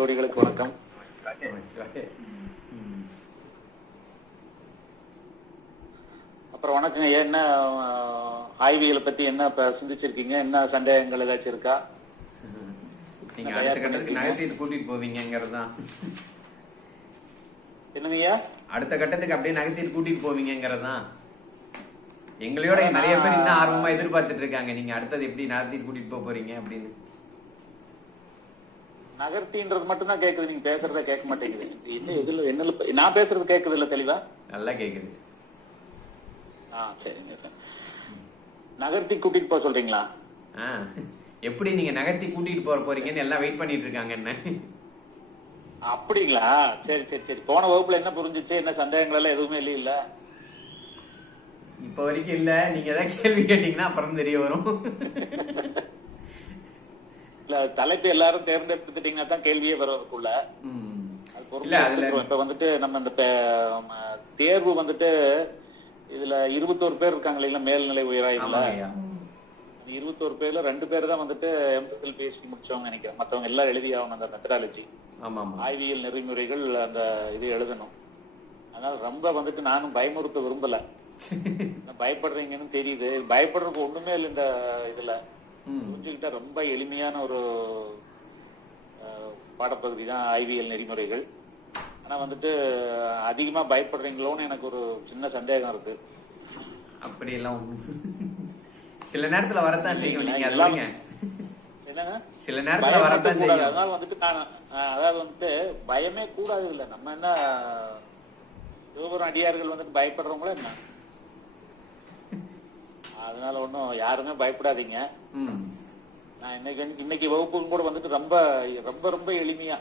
ஜோடிகளுக்கு வணக்கம். அப்புறம் வணக்கம். என்ன ஆய்வியலை பத்தி என்ன சிந்திச்சிருக்கீங்க? என்ன சந்தேகங்கள் ஏதாச்சும் இருக்கா? நீங்க அடுத்த கட்டத்துக்கு நகர்த்திட்டு கூட்டிட்டு போவீங்கிறதுதான். என்னங்கய்யா? அடுத்த கட்டத்துக்கு அப்படியே நகர்த்திட்டு கூட்டிட்டு போவீங்கிறதுதான். எங்களையோட நிறைய பேர் இன்னும் ஆர்வமா எதிர்பார்த்துட்டு இருக்காங்க. நீங்க அடுத்தது எப்படி நகர்த்திட்டு கூட்டிட்டு போறீங்க அப்படின்னு. நகர்த்தின்றது மட்டும் தான் கேக்குது, நீங்க பேசுறத கேட்க மாட்டேங்குது. இதுல என்ன நான் பேசுறது கேக்குது இல்ல? தெளிவா நல்லா கேக்குது. சரிங்க. நகர்த்தி கூட்டிட்டு போக சொல்றீங்களா? எப்படி நீங்க நகர்த்தி கூட்டிட்டு போறீங்கன்னு எல்லாம் வெயிட் பண்ணிட்டு இருக்காங்க. என்ன அப்படிங்களா? சரி சரி சரி. போன வகுப்புல என்ன புரிஞ்சிச்சு? என்ன சந்தேகங்கள் எல்லாம் எதுவுமே இல்ல? இப்ப வரைக்கும் இல்ல. நீங்க ஏதாவது கேள்வி கேட்டீங்கன்னா அப்புறம் தெரிய வரும். இல்ல, தலைப்பு எல்லாரும் தேர்ந்தெடுத்துட்டீங்கன்னா தான் கேள்வியே வருவதுக்குள்ள. இப்ப வந்துட்டு நம்ம இந்த தேர்வு வந்துட்டு இதுல 21 பேர் இருக்காங்க இல்லைங்களா? மேல்நிலை உயராயில 21 பேர்ல 2 பேர் தான் வந்துட்டு எம்எஸ்எல் பிஎஸ்டி முடிச்சவங்க நினைக்கிறேன். மத்தவங்க எல்லாம் எழுதி ஆகணும் அந்த மெத்தடாலஜி, ஆய்வியல் நெறிமுறைகள், அந்த இது எழுதணும். அதனால ரொம்ப வந்துட்டு நானும் பயமுறுத்த விரும்பல. பயப்படுறீங்கன்னு தெரியுது. பயப்படுறதுக்கு ஒண்ணுமே இல்லை. இந்த இதுல புரிஞ்சுக்கிட்டா ரொம்ப எளிமையான ஒரு பாடப்பகுதி தான் ஆய்வியல் நெறிமுறைகள். ஆனா வந்துட்டு அதிகமா பயப்படுறீங்களோன்னு எனக்கு ஒரு சின்ன சந்தேகம் இருக்கு. அப்படி எல்லாம் சில நேரத்துல வரத்தான் செய்யும். நீங்க என்னங்க, சில நேரத்துல வரத்தான் செய்யும். அதனால வந்துட்டு நான் அதாவது வந்துட்டு பயமே கூடாது. இல்ல, நம்ம என்ன சிவபுரம் அடியார்கள் வந்துட்டு பயப்படுறவங்களோ என்ன? அதனால ஒன்னும் யாருமே பயப்படாதீங்க. நான் இன்னைக்கு வகுப்பும் கூட வந்துட்டு ரொம்ப ரொம்ப ரொம்ப எளிமையா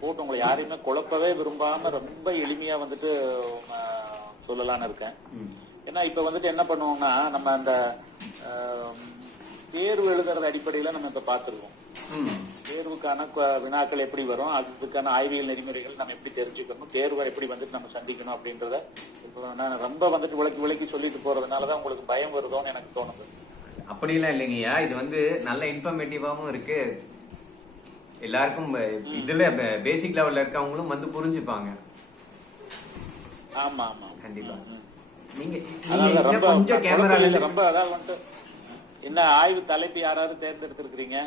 போட்டு உங்களை யாரையுமே குழப்பவே விரும்பாம ரொம்ப எளிமையா வந்துட்டு சொல்லலான்னு இருக்கேன். ஏன்னா இப்ப வந்துட்டு என்ன பண்ணுவோம்னா, நம்ம அந்த தேர்வு எழுதுறது அடிப்படையில நம்ம இப்ப பாத்துருக்கோம். தேர்வுக்கான வினாக்கள் எப்படி வரும், அதுக்கான ஆய்வியல் நெறிமுறைகள் நம்ம எப்படி தெரிஞ்சுக்கணும், தேர்வை எப்படி வந்துட்டு நம்ம சந்திக்கணும் அப்படின்றத நான் ரொம்ப வந்துட்டு விளக்கி சொல்லிட்டு போறதுனாலதான் உங்களுக்கு பயம் வருதோன்னு எனக்கு தோணுது. அப்படிலாம் இல்லைங்கய்யா. இது வந்து நல்ல இன்ஃபர்மேட்டிவாவும் இருக்கு. எல்லாருக்கும் இதுல பேசிக் லெவல்ல இருக்கவங்களும் வந்து புரிஞ்சுப்பாங்க. ஆமா ஆமா, கண்டிப்பா. நீங்க கொஞ்சம் கேமரால ரொம்ப அதாவது வந்துட்டு என்ன ஆய்வு தலைப்பு யாராவது தேர்ந்தெடுத்திருக்கிறீங்க?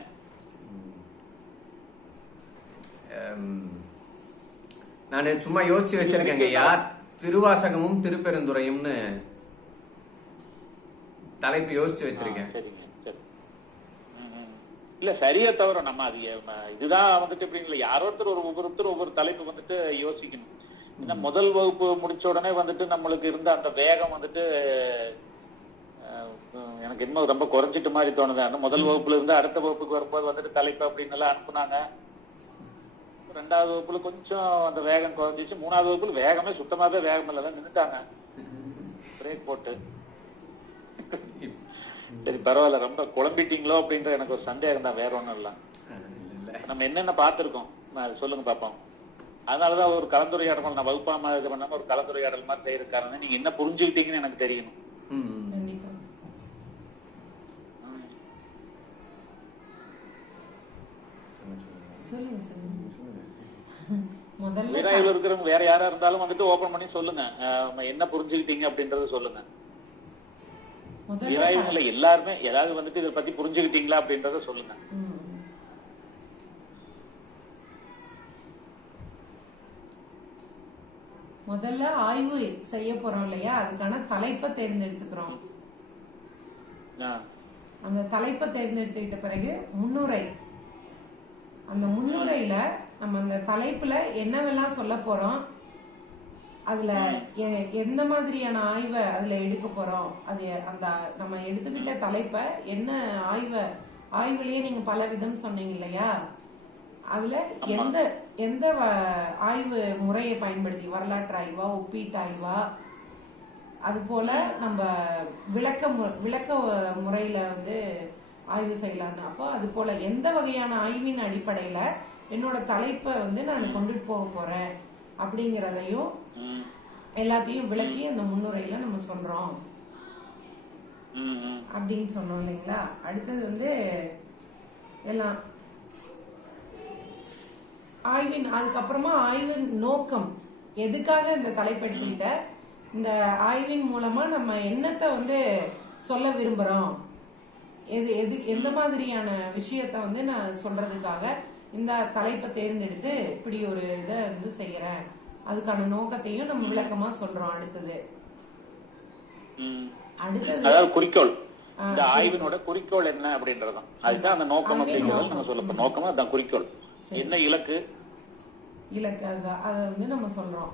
நான் சும்மா யோசிச்சு வச்சிருக்கேங்க. யார் திருவாசகமும் திருப்பெருந்துறையும்னு தலைப்பு யோசிச்சு வச்சிருக்கேன். இல்ல, சரியா தவிர நம்ம அது இதுதான் வந்துட்டு எப்படிங்களா, யாரோருத்தர் ஒவ்வொருத்தர் ஒவ்வொரு தலைப்பு வந்துட்டு யோசிக்கணும். ஏன்னா முதல் வகுப்பு முடிச்ச உடனே வந்துட்டு நம்மளுக்கு இருந்த அந்த வேகம் வந்துட்டு எனக்கு இன்னும் ரொம்ப குறைஞ்சிட்டு மாதிரி தோணுது. அந்த முதல் வகுப்புல இருந்து அடுத்த வகுப்புக்கு வரும்போது வந்துட்டு தலைப்பு அப்படின்னு எல்லாம் அனுப்புனாங்க. 2வது வகுப்புல கொஞ்சம் அந்த வேகம் குறைஞ்சிச்சு. 3வது வகுப்புல வேகமே சுத்தமாவே வேகம் இல்ல, நின்றுட்டாங்க பிரேக் போட்டு. சரி, பரவாயில்ல. ரொம்ப குழம்பிட்டீங்களோ அப்படின்ற எனக்கு ஒரு சந்தேகம் தான், வேற ஒண்ணும் இல்ல. நம்ம என்னென்ன பாத்துருக்கோம் சொல்லுங்க பாப்போம். அதனாலதான் ஒரு கலந்துரையாடல், நான் வகுப்பாம இது பண்ணாம ஒரு கலந்துரையாடல் மாதிரி செய்யறதுக்காரங்க நீங்க என்ன புரிஞ்சுக்கிட்டீங்கன்னு எனக்கு தெரியணும். விராயில இருக்கிறவங்க வேற யாரா இருந்தாலும் வந்துட்டு ஓபன் பண்ணி சொல்லுங்க, என்ன புரிஞ்சுக்கிட்டீங்க அப்படின்றத சொல்லுங்க. விராயில எல்லாருமே ஏதாவது வந்துட்டு இதை பத்தி புரிஞ்சுக்கிட்டீங்களா அப்படின்றத சொல்லுங்க. முதல்ல ஆய்வு செய்ய போறோம் இல்லையா, அதுக்கான தலைப்பை தேர்ந்தெடுத்துக்கிறோம். அந்த தலைப்பை தேர்ந்தெடுத்துக்கிட்ட பிறகு முன்னுரை. அந்த முன்னுரையில நம்ம அந்த தலைப்புல என்னவெல்லாம் சொல்ல போறோம், அதுல எந்த மாதிரியான ஆய்வை அதுல எடுக்க போறோம், அது அந்த நம்ம எடுத்துக்கிட்ட தலைப்பை என்ன ஆய்வுலயே நீங்க பல விதம் சொன்னீங்க இல்லையா, அதுல எந்த ஆய்வு முறையை பயன்படுத்தி, வரலாற்று ஆய்வா, ஒப்பீட்டு ஆய்வா, அது போல நம்ம விளக்க முறையில வந்து ஆய்வு செய்யலான்னு. அப்போ அது போல எந்த வகையான ஆய்வின் அடிப்படையில என்னோட தலைப்பை வந்து நான் கொண்டுட்டு போக போறேன் அப்படிங்கறதையும் எல்லாத்தையும் விளக்கி அந்த முன்னுரையில நம்ம சொல்றோம் அப்படின்னு சொன்னோம் இல்லைங்களா. அடுத்தது வந்து எல்லாம் அதுக்கப்புறமா ஆய்வின் நோக்கம், எதுக்காக இந்த தலைப்படுத்திட்ட, இந்த ஆய்வின் மூலமா நம்ம என்னத்தை வந்து சொல்ல விரும்புறோம், எந்த மாதிரியான விஷயத்த வந்து நான் சொல்றதுக்காக இந்த தலைப்பை தேர்ந்தெடுத்து இப்படி ஒரு இதை வந்து செய்யறேன், அதுக்கான நோக்கத்தையும் நம்ம விளக்கமா சொல்றோம். அடுத்தது குறிக்கோள், இந்த ஆய்வினோட குறிக்கோள் என்ன அப்படின்றதுதான். அதுதான் அந்த நோக்கம் அப்படிங்கிறது நம்ம சொல்ல நோக்கமா அதான் குறிக்கோள். என்ன இலக்கு அதுதான் அதை வந்து நம்ம சொல்றோம்.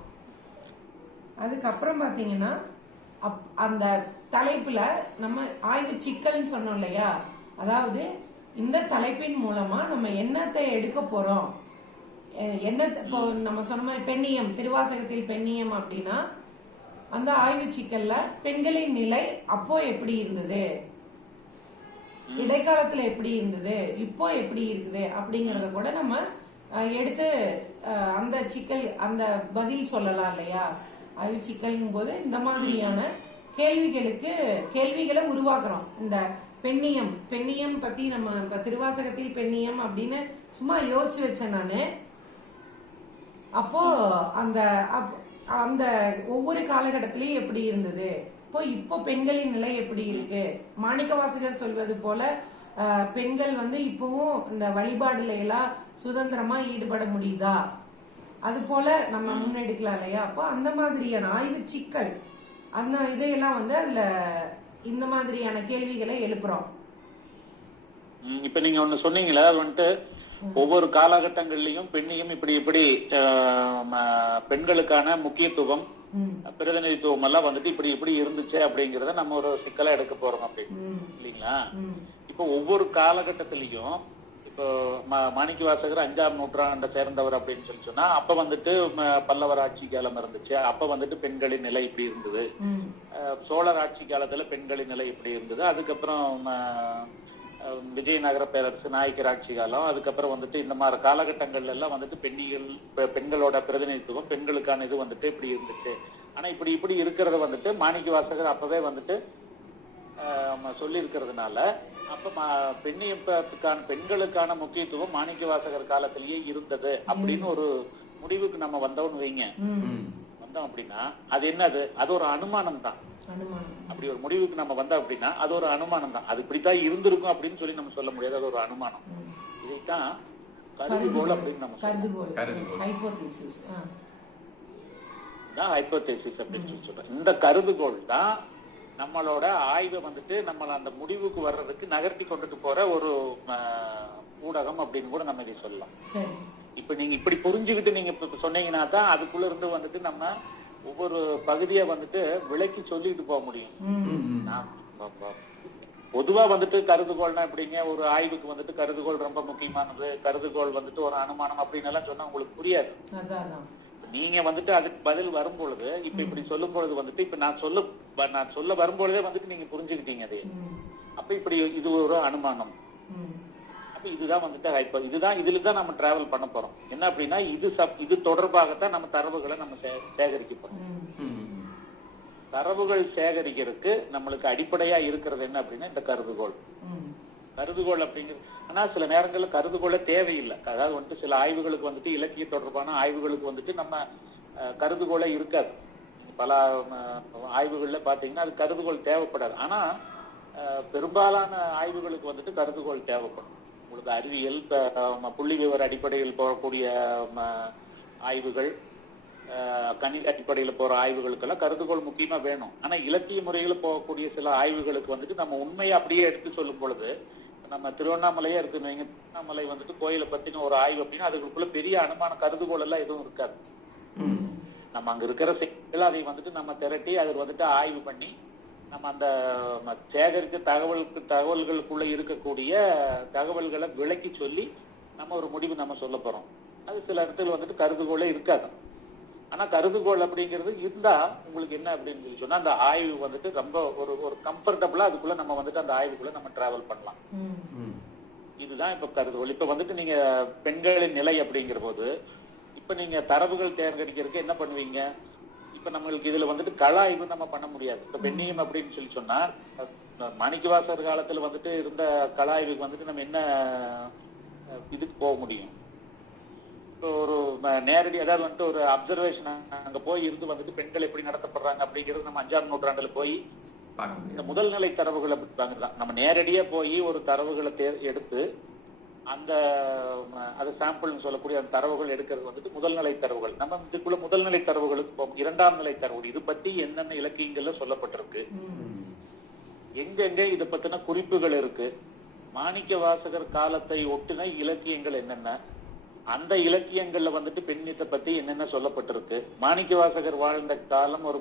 அதுக்கப்புறம் பாத்தீங்கன்னா அந்த தலைப்புல நம்ம ஆய்வு சிக்கல்னு சொன்னோம் இல்லையா, அதாவது இந்த தலைப்பின் மூலமா நம்ம என்னத்தை எடுக்க போறோம், இப்போ நம்ம சொன்ன மாதிரி பெண்ணியம், திருவாசகத்தில் பெண்ணியம் அப்படின்னா அந்த ஆய்வு சிக்கல்ல பெண்களின் நிலை அப்போ எப்படி இருந்தது, இடைக்காலத்துல எப்படி இருந்தது, இப்போ எப்படி இருக்குது அப்படிங்கறத கூட நம்ம எடுத்து அந்த சிக்கல் அந்த பதில் சொல்லலாம் இல்லையா. ஆய்வு சிக்கல்ங்கும் போது இந்த மாதிரியான கேள்விகளை உருவாக்குறோம். இந்த பெண்ணியம் பத்தி நம்ம இப்ப திருவாசகத்தில் பெண்ணியம் அப்படின்னு சும்மா யோசிச்சு வச்சேன் நானு. அப்போ அந்த ஒவ்வொரு காலகட்டத்திலயும் எப்படி இருந்தது, இப்போ பெண்களின் நிலை எப்படி இருக்கு, மாணிக்கவாசகர் சொல்வது போல பெண்கள் வந்து இப்பவும் இந்த வழிபாடுல எல்லாம் சுதந்திரமா ஈடுபட முடியுதா, அது போல நம்ம முன்னெடுக்கலாம் இல்லையா. அப்போ அந்த மாதிரியான ஆய்வு சிக்கல் அந்த இதையெல்லாம் வந்து அதுல இந்த மாதிரியான கேள்விகளை எழுப்புறோம். இப்ப நீங்க ஒண்ணு சொன்னீங்களா, அது வந்துட்டு ஒவ்வொரு காலகட்டங்கள்லயும் பெண்ணியம் இப்படி பெண்களுக்கான முக்கியத்துவம் பிரதிநிதித்துவம் எல்லாம் வந்துட்டு இப்படி இருந்துச்சு அப்படிங்கறத நம்ம ஒரு சிக்கலா எடுக்க போறோம் அப்படின்னு இல்லீங்களா. இப்போ ஒவ்வொரு காலகட்டத்திலையும் இப்போ மாணிக்கவாசகர் 5ஆம் நூற்றாண்டை சேர்ந்தவர் அப்படின்னு சொல்லி சொன்னா அப்ப வந்துட்டு பல்லவர் ஆட்சி காலம் இருந்துச்சு, அப்ப வந்துட்டு பெண்களின் நிலை இப்படி இருந்தது. சோழர் ஆட்சி காலத்துல பெண்களின் நிலை இப்படி இருந்தது. அதுக்கப்புறம் விஜயநகர பேரரசு, நாயக்கர் ஆட்சி காலம், அதுக்கப்புறம் வந்துட்டு இந்த மாதிரி காலகட்டங்கள்ல எல்லாம் வந்துட்டு பெண்களோட பிரதிநிதித்துவம், பெண்களுக்கான இது வந்துட்டு இப்படி இருந்துச்சு. ஆனா இப்படி இருக்கிறத வந்துட்டு மாணிக்கவாசகர் அப்பவே வந்துட்டு சொல்லி இருக்கிறதுனால அப்ப பெண்களுக்கான முக்கியத்துவம் மாணிக்கவாசகர் காலத்திலேயே இருந்தது அப்படின்னு ஒரு முடிவுக்கு நம்ம வந்தோம்னு வைங்க. வந்தோம் அப்படின்னா அது என்னது, அது ஒரு அனுமானம் தான். அப்படி ஒரு முடிவுக்கு நம்ம வந்தோம் அப்படின்னா அது ஒரு அனுமானம் தான். அது இப்படித்தான் இருந்திருக்கும் அப்படின்னு சொல்லி நம்ம சொல்ல முடியாது, அது ஒரு அனுமானம். இதைத்தான் கருதுகோள் அப்படின்னு நம்ம ஹைபோதேசிஸ் அப்படின்னு சொல்றோம். இந்த கருதுகோள் தான் நம்மளோட ஆய்வை வந்துட்டு நம்மள அந்த முடிவுக்கு வர்றதுக்கு நகர்த்தி கொண்டுட்டு போற ஒரு ஊடகம் அப்படின்னு கூட நம்ம இதை சொல்லலாம். இப்ப நீங்க இப்படி புரிஞ்சுக்கிட்டு நீங்க சொன்னீங்கன்னா தான் அதுக்குள்ள இருந்து வந்துட்டு நம்ம ஒவ்வொரு பகுதியா வந்துட்டு விளக்கி சொல்லிட்டு போக முடியும். பொதுவா வந்துட்டு கருதுகோள்னா எப்படிங்க, ஒரு ஆய்வுக்கு வந்துட்டு கருதுகோள் ரொம்ப முக்கியமானது, கருதுகோள் வந்துட்டு ஒரு அனுமானம் அப்படின்னு எல்லாம் சொன்னா உங்களுக்கு புரியாது. நீங்க வந்துட்டு அதுக்கு பதில் வரும்பொழுது இப்ப இப்படி சொல்லும் பொழுது வந்துட்டு இப்ப நான் சொல்ல வரும்பொழுதே வந்துட்டு நீங்க புரிஞ்சுக்கிட்டீங்க அதே. அப்ப இப்படி இது ஒரு அனுமானம். அப்ப இதுதான் வந்துட்டு இதுலதான் நம்ம டிராவல் பண்ண போறோம். என்ன அப்படின்னா இது தொடர்பாகத்தான் நம்ம தரவுகளை நம்ம சேகரிக்க போறோம். தரவுகள் சேகரிக்கிறதுக்கு நம்மளுக்கு அடிப்படையா இருக்கிறது என்ன அப்படின்னா இந்த கருதுகோள் அப்படிங்கிறது. ஆனா சில நேரங்கள்ல கருதுகோள தேவையில்லை. அதாவது வந்துட்டு சில ஆய்வுகளுக்கு வந்துட்டு இலக்கிய தொடர்பான ஆய்வுகளுக்கு வந்துட்டு நம்ம கருதுகோளே இருக்காது. பல ஆய்வுகள்ல பாத்தீங்கன்னா அது கருதுகோள் தேவைப்படாது. ஆனா பெரும்பாலான ஆய்வுகளுக்கு வந்துட்டு கருதுகோள் தேவைப்படும். உங்களுக்கு அறிவியல், புள்ளி விவர அடிப்படையில் போகக்கூடிய ஆய்வுகள், கணித அடிப்படையில் போற ஆய்வுகளுக்கெல்லாம் கருதுகோள் முக்கியமா வேணும். ஆனா இலக்கிய முறையில போகக்கூடிய சில ஆய்வுகளுக்கு வந்துட்டு நம்ம உண்மையை அப்படியே எடுத்து சொல்லும் பொழுது, நம்ம திருவண்ணாமலையா இருக்குன்னு வைங்க, திருவண்ணாமலை வந்துட்டு கோயிலை பத்தின ஒரு ஆய்வு அப்படின்னா அதுக்குள்ள பெரிய அனுமான கருதுகோள் எல்லாம் எதுவும் இருக்காது. நம்ம அங்க இருக்கிற செய்திகள் அதை வந்துட்டு நம்ம திரட்டி அதில் வந்துட்டு ஆய்வு பண்ணி நம்ம அந்த சேகரிக்க தகவல்களுக்குள்ள இருக்கக்கூடிய தகவல்களை விளக்கி சொல்லி நம்ம ஒரு முடிவு நம்ம சொல்ல போறோம். அது சில இடத்துல வந்துட்டு கருதுகோளே இருக்காது. ஆனா கருதுகோள் அப்படிங்கிறது இருந்தா உங்களுக்கு என்ன அப்படின்னு சொன்னா அந்த ஆய்வு வந்துட்டு ரொம்ப ஒரு கம்ஃபர்டபுளா அதுக்குள்ள நம்ம வந்துட்டு அந்த ஆய்வுக்குள்ள நம்ம டிராவல் பண்ணலாம். இதுதான் இப்ப கருதுகோள். இப்ப வந்துட்டு நீங்க பெண்களின் நிலை அப்படிங்கிற போது இப்ப நீங்க தரவுகள் தேர்ந்தெடுக்கிறதுக்கு என்ன பண்ணுவீங்க? இப்ப நம்மளுக்கு இதுல வந்துட்டு கள ஆய்வு நம்ம பண்ண முடியாது. இப்ப பெண்ணியம் அப்படின்னு சொல்லி சொன்னா மாணிக்கவாசகர் காலத்துல வந்துட்டு இருந்த கள ஆய்வுக்கு வந்துட்டு நம்ம என்ன இதுக்கு போக முடியும்? இப்ப இப்போ ஒரு நேரடி அதாவது வந்துட்டு ஒரு அப்சர்வேஷன் அங்க போய் இருந்து வந்துட்டு பெண்கள் எப்படி நடத்தப்படுறாங்க அப்படிங்கிறது நம்ம 5ஆம் நூற்றாண்டுல போய் இந்த முதல் நிலை தரவுகளை தான் நம்ம நேரடியா போய் ஒரு தரவுகளை எடுத்து அந்த அது சாம்பிள் சொல்லக்கூடிய அந்த தரவுகள் எடுக்கிறது வந்துட்டு முதல் நிலை தரவுகள். நம்ம இதுக்குள்ள முதல் நிலை தரவுகளுக்கு 2ஆம் நிலை தரவுகள் இது பத்தி என்னென்ன இலக்கியங்கள்ல சொல்லப்பட்டிருக்கு, எங்கெங்க இதை பத்தின குறிப்புகள் இருக்கு, மாணிக்க வாசகர் காலத்தை ஒட்டின இலக்கியங்கள் என்னென்ன, அந்த இலக்கியங்கள்ல வந்துட்டு பெண்ணியத்தை பத்தி என்னென்ன சொல்லப்பட்டிருக்கு. மாணிக்க வாசகர் வாழ்ந்த காலம் ஒரு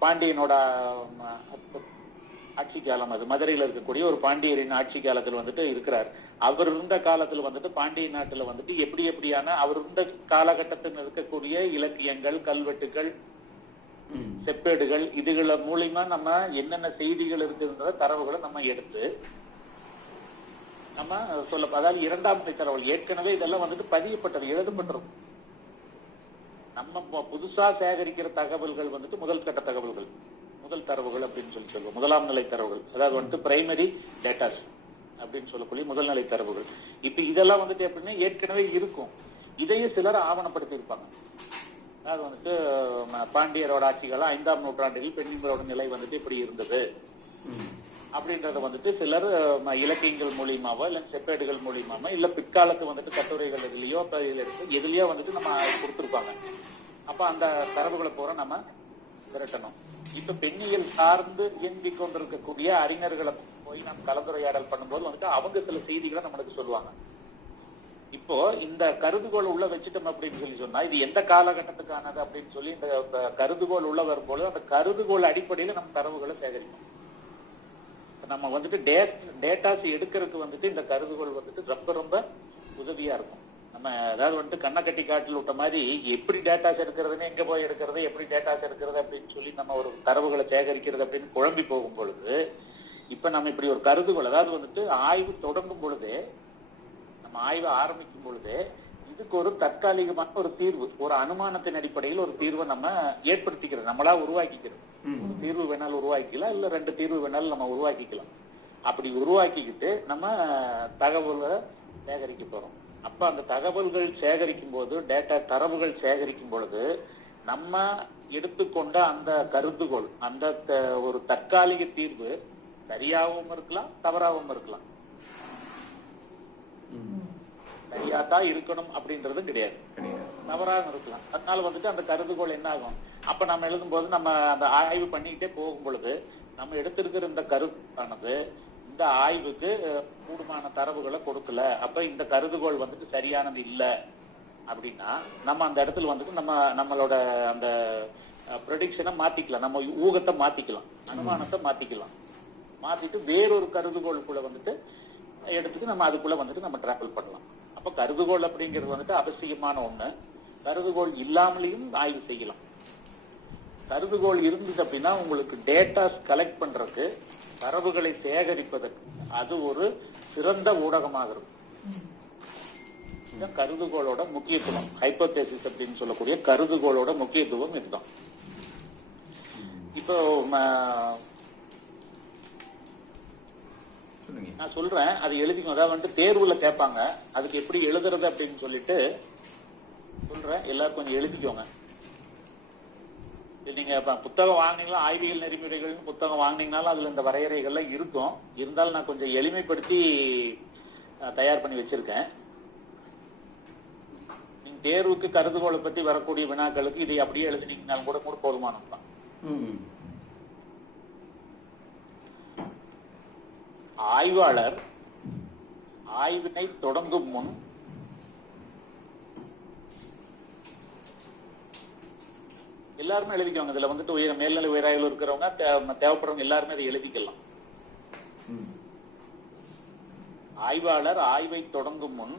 பாண்டியனோட ஆட்சி காலம், அது மதுரையில இருக்கக்கூடிய ஒரு பாண்டியரின் ஆட்சி காலத்துல வந்துட்டு இருக்கிறார். அவர் இருந்த காலத்துல வந்துட்டு பாண்டிய நாட்டுல வந்துட்டு எப்படி எப்படியான அவர் இருந்த காலகட்டத்தில் இருக்கக்கூடிய இலக்கியங்கள், கல்வெட்டுகள், செப்பேடுகள் இதுகள மூலியமா நம்ம என்னென்ன செய்திகள் இருக்குன்ற தரவுகளை நம்ம எடுத்து நம்ம அதாவது 2ஆம் நிலை தரவுகள் ஏற்கனவே இதெல்லாம் வந்துட்டு பதியப்பட்டது, எழுதப்பட்டிருக்கும். நம்ம புதுசா சேகரிக்கிற தகவல்கள் வந்துட்டு முதல் கட்ட தகவல்கள், முதல் தரவுகள் அப்படின்னு சொல்லுவோம். 1ஆம் நிலை தரவுகள் அதாவது வந்துட்டு பிரைமரி டேட்டாஸ் அப்படின்னு சொல்லக்கூடிய முதல் நிலை தரவுகள். இப்ப இதெல்லாம் வந்துட்டு எப்படின்னா ஏற்கனவே இருக்கும், இதையே சிலர் ஆவணப்படுத்தி இருப்பாங்க. அதாவது வந்துட்டு பாண்டியரோட ஆட்சிகாலம் 5ஆம் நூற்றாண்டில் பெண்களோட நிலை வந்துட்டு இப்படி இருந்தது அப்படின்றத வந்துட்டு சிலர் இலக்கியங்கள் மூலியமாவோ இல்ல செப்பேடுகள் மூலியமாவோ இல்ல பிற்காலத்து வந்துட்டு கட்டுரைகள் எதுலயோ எதுலயோ வந்துட்டு நம்ம கொடுத்திருப்பாங்க. அப்ப அந்த தரவுகளை பூரா நம்ம திரட்டணும். இப்ப பெண்ணியல் சார்ந்து இயங்கிக் கொண்டிருக்கக்கூடிய அறிஞர்களை போய் நம்ம கலந்துரையாடல் பண்ணும்போது வந்துட்டு அவங்க சில செய்திகளை நம்மளுக்கு சொல்லுவாங்க. இப்போ இந்த கருதுகோள் உள்ள வச்சுட்டோம் அப்படின்னு சொன்னா இது எந்த காலகட்டத்துக்கானது அப்படின்னு சொல்லி இந்த கருதுகோள் உள்ள வரும்போது அந்த கருதுகோள் அடிப்படையில நம்ம தரவுகளை சேகரிக்கும். நம்ம வந்துட்டு டேட்டாஸ் எடுக்கிறதுக்கு வந்துட்டு இந்த கருதுகோள் வந்துட்டு ரொம்ப ரொம்ப உதவியா இருக்கும். நம்ம அதாவது வந்துட்டு கண்ணை கட்டி காட்டில் விட்ட மாதிரி எப்படி டேட்டாஸ் எடுக்கிறதுன்னு, எங்க போய் எடுக்கிறது, எப்படி டேட்டாஸ் எடுக்கிறது அப்படின்னு சொல்லி நம்ம ஒரு தரவுகளை சேகரிக்கிறது அப்படின்னு குழம்பி போகும் பொழுது இப்ப நம்ம இப்படி ஒரு கருதுகோள் அதாவது வந்துட்டு ஆய்வு தொடங்கும் பொழுதே நம்ம ஆய்வு ஆரம்பிக்கும் பொழுதே இதுக்கு ஒரு தற்காலிகமான ஒரு தீர்வு, ஒரு அனுமானத்தின் அடிப்படையில் ஒரு தீர்வை நம்ம ஏற்படுத்திக்கிறது, நம்மளா உருவாக்கிக்கிறது. ஒரு தீர்வு வேணாலும் உருவாக்கிக்கலாம், இல்ல 2 தீர்வு வேணாலும் நம்ம உருவாக்கிக்கலாம். அப்படி உருவாக்கிக்கிட்டு நம்ம தகவல்களை சேகரிக்க போறோம். அப்ப அந்த தகவல்கள் சேகரிக்கும் போது தரவுகள் சேகரிக்கும் பொழுது நம்ம எடுத்துக்கொண்ட அந்த கருதுகோள் அந்த ஒரு தற்காலிக தீர்வு சரியாகவும் இருக்கலாம், தவறாகவும் இருக்கலாம். சரியாதான் இருக்கணும் அப்படின்றது கிடையாது, தவறாக இருக்கலாம். அதனால வந்துட்டு அந்த கருதுகோள் என்ன ஆகும், அப்ப நம்ம எழுதும் போது நம்ம அந்த ஆய்வு பண்ணிக்கிட்டே போகும் பொழுது நம்ம எடுத்திருக்கிற இந்த கருத்தானது இந்த ஆய்வுக்கு கூடுமான தரவுகளை கொடுக்கல, அப்ப இந்த கருதுகோள் வந்துட்டு சரியானது இல்ல அப்படின்னா நம்ம அந்த இடத்துல வந்துட்டு நம்மளோட அந்த ப்ரெடிக்ஷனை மாத்திக்கலாம், நம்ம ஊகத்தை மாத்திக்கலாம், அனுமானத்தை மாத்திக்கலாம். மாத்திட்டு வேறொரு கருதுகோளுக்குள்ள வந்துட்டு எடுத்துட்டு நம்ம அதுக்குள்ள வந்துட்டு நம்ம டிராவல் பண்ணலாம். அப்ப கருதுகோள் அப்படிங்கிறது வந்துட்டு அவசியமான ஒண்ணு. கருதுகோள் இல்லாமலேயும் ஆய்வு செய்யலாம். கருதுகோள் இருந்தது அப்படின்னா உங்களுக்கு டேட்டாஸ் கலெக்ட் பண்றதுக்கு, தரவுகளை சேகரிப்பதற்கு அது ஒரு சிறந்த ஊடகமாக இருக்கும். கருதுகோளோட முக்கியத்துவம், ஹைப்போதேசிஸ் அப்படின்னு சொல்லக்கூடிய கருதுகோளோட முக்கியத்துவம் இதுதான். இப்போ நான் சொல்றேன், அது எழுதிக்கணும். அதாவது வந்துட்டு தேர்வுல கேட்பாங்க, அதுக்கு எப்படி எழுதுறது அப்படின்னு சொல்லிட்டு சொல்றேன், எல்லாரும் கொஞ்சம் எழுதிக்கோங்க. நீங்க புத்தகம் வாங்கினீங்களா, ஆய்வியல் நெறிமுறைகள்னு புத்தகம் வாங்கினீங்கனாலும் அதுல இந்த வரையறைகள்லாம் இருக்கும். இருந்தாலும் நான் கொஞ்சம் எளிமைப்படுத்தி தயார் பண்ணி வச்சிருக்கேன். நீங்க தேர்வுக்கு கருதுகோளை பத்தி வரக்கூடிய வினாக்களுக்கு இதை அப்படியே எழுதினீங்கனாலும் கூட போதுமானதுதான். ஆய்வாளர் ஆய்வினை தொடங்கும் முன் எல்லாருமே எழுதிக்கோங்க. இதுல வந்துட்டு மேல்நிலை உயராய்வில் இருக்கிறவங்க தேவைப்படுறவங்க எல்லாருமே அதை எழுதிக்கலாம். ஆய்வாளர் ஆய்வை தொடங்கும் முன்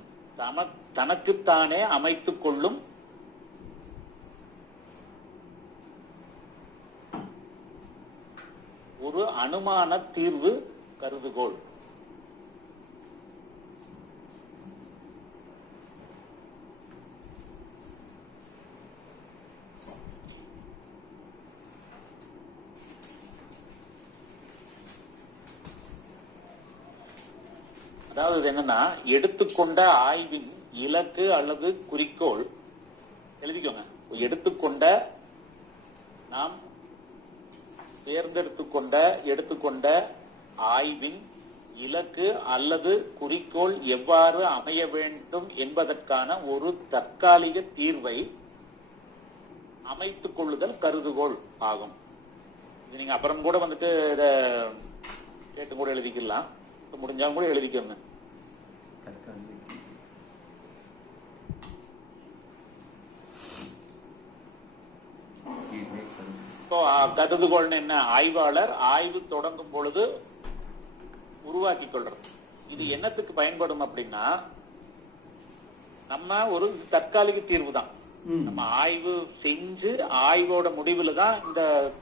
தனக்குத்தானே அமைத்துக் கொள்ளும் ஒரு அனுமான தீர்வு கருதுகோள். அதாவது என்னன்னா, எடுத்துக்கொண்ட ஆய்வின் இலக்கு அல்லது குறிக்கோள், எழுதிக்கோங்க, எடுத்துக்கொண்ட நாம் எடுத்துக்கொண்ட ஆய்வின் இலக்கு அல்லது குறிக்கோள் எவ்வாறு அமைய வேண்டும் என்பதற்கான ஒரு தற்காலிக தீர்வை அமைத்துக் கொள்ளுதல் கருதுகோள் ஆகும். இது நீங்க அப்புறம் கூட வந்துட்டு இத கேட்டு கூட எழுதிக்கலாம், முடிஞ்சாலும் கூட எழுதிக்கோங்க. கருதுகோள்னு என்ன? ஆய்வாளர் ஆய்வு தொடங்கும் பொழுது உருவாக்கி கொள்றது. இது என்னத்துக்கு பயன்படும் அப்படின்னா, நம்ம ஒரு தற்காலிக தீர்வு தான். நம்ம ஆய்வு செஞ்சு ஆய்வோட முடிவுல தான் இந்த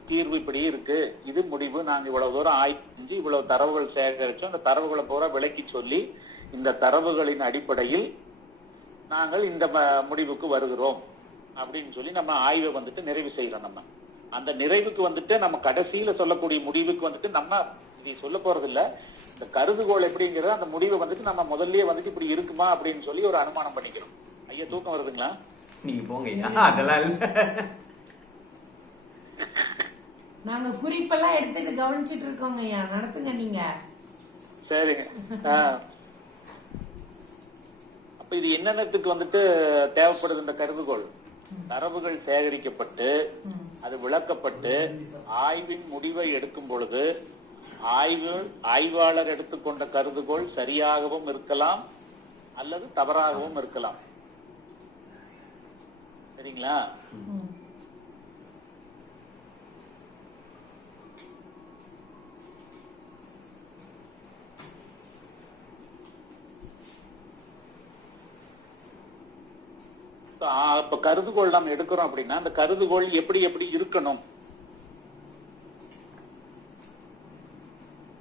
தீர்வு இப்படி இருக்கு, இது முடிவு, நாங்க இவ்வளவு தூரம் ஆய்வு செஞ்சு இவ்வளவு தரவுகள் சேகரிச்சோம், இந்த தரவுகளை பூரா விளக்கி சொல்லி இந்த தரவுகளின் அடிப்படையில் நாங்கள் இந்த முடிவுக்கு வருகிறோம் அப்படின்னு சொல்லி நம்ம ஆய்வை வந்துட்டு நிறைவு செய்யறோம். நம்ம அந்த நிறைவுக்கு வந்துட்டு நம்ம கடைசியில சொல்லக்கூடிய முடிவுக்கு வந்துட்டு நம்ம இதை சொல்ல போறது இல்ல. இந்த கருதுகோள் எப்படிங்கிறது அந்த முடிவை வந்துட்டு நம்ம முதல்லயே வந்துட்டு இப்படி இருக்குமா அப்படின்னு சொல்லி ஒரு அனுமானம் பண்ணிக்கிறோம். ஐயா தூக்கம் வருதுங்களா? நீங்க போங்க. அதெல்லாம் இல்ல, நாங்க குறிப்பெல்லாம் எடுத்துட்டு கவனிச்சிட்டு இருக்கோங்க ஐயா, நடத்துங்க நீங்க. சரிங்க. அப்ப இது என்னென்னத்துக்கு வந்துட்டு தேவைப்படுது? இந்த கருதுகோள் தரவுகள் சேகரிக்கப்பட்டு அது விளக்கப்பட்டு ஆய்வின் முடிவை எடுக்கும் பொழுது ஆய்வாளர் எடுத்துக்கொண்ட கருதுகோள் சரியாகவும் இருக்கலாம் அல்லது தவறாகவும் இருக்கலாம். சரிங்களா? இப்ப கருதுகோள் நாம் எடுக்கிறோம் அப்படின்னா அந்த கருதுகோள் எப்படி எப்படி இருக்கணும்?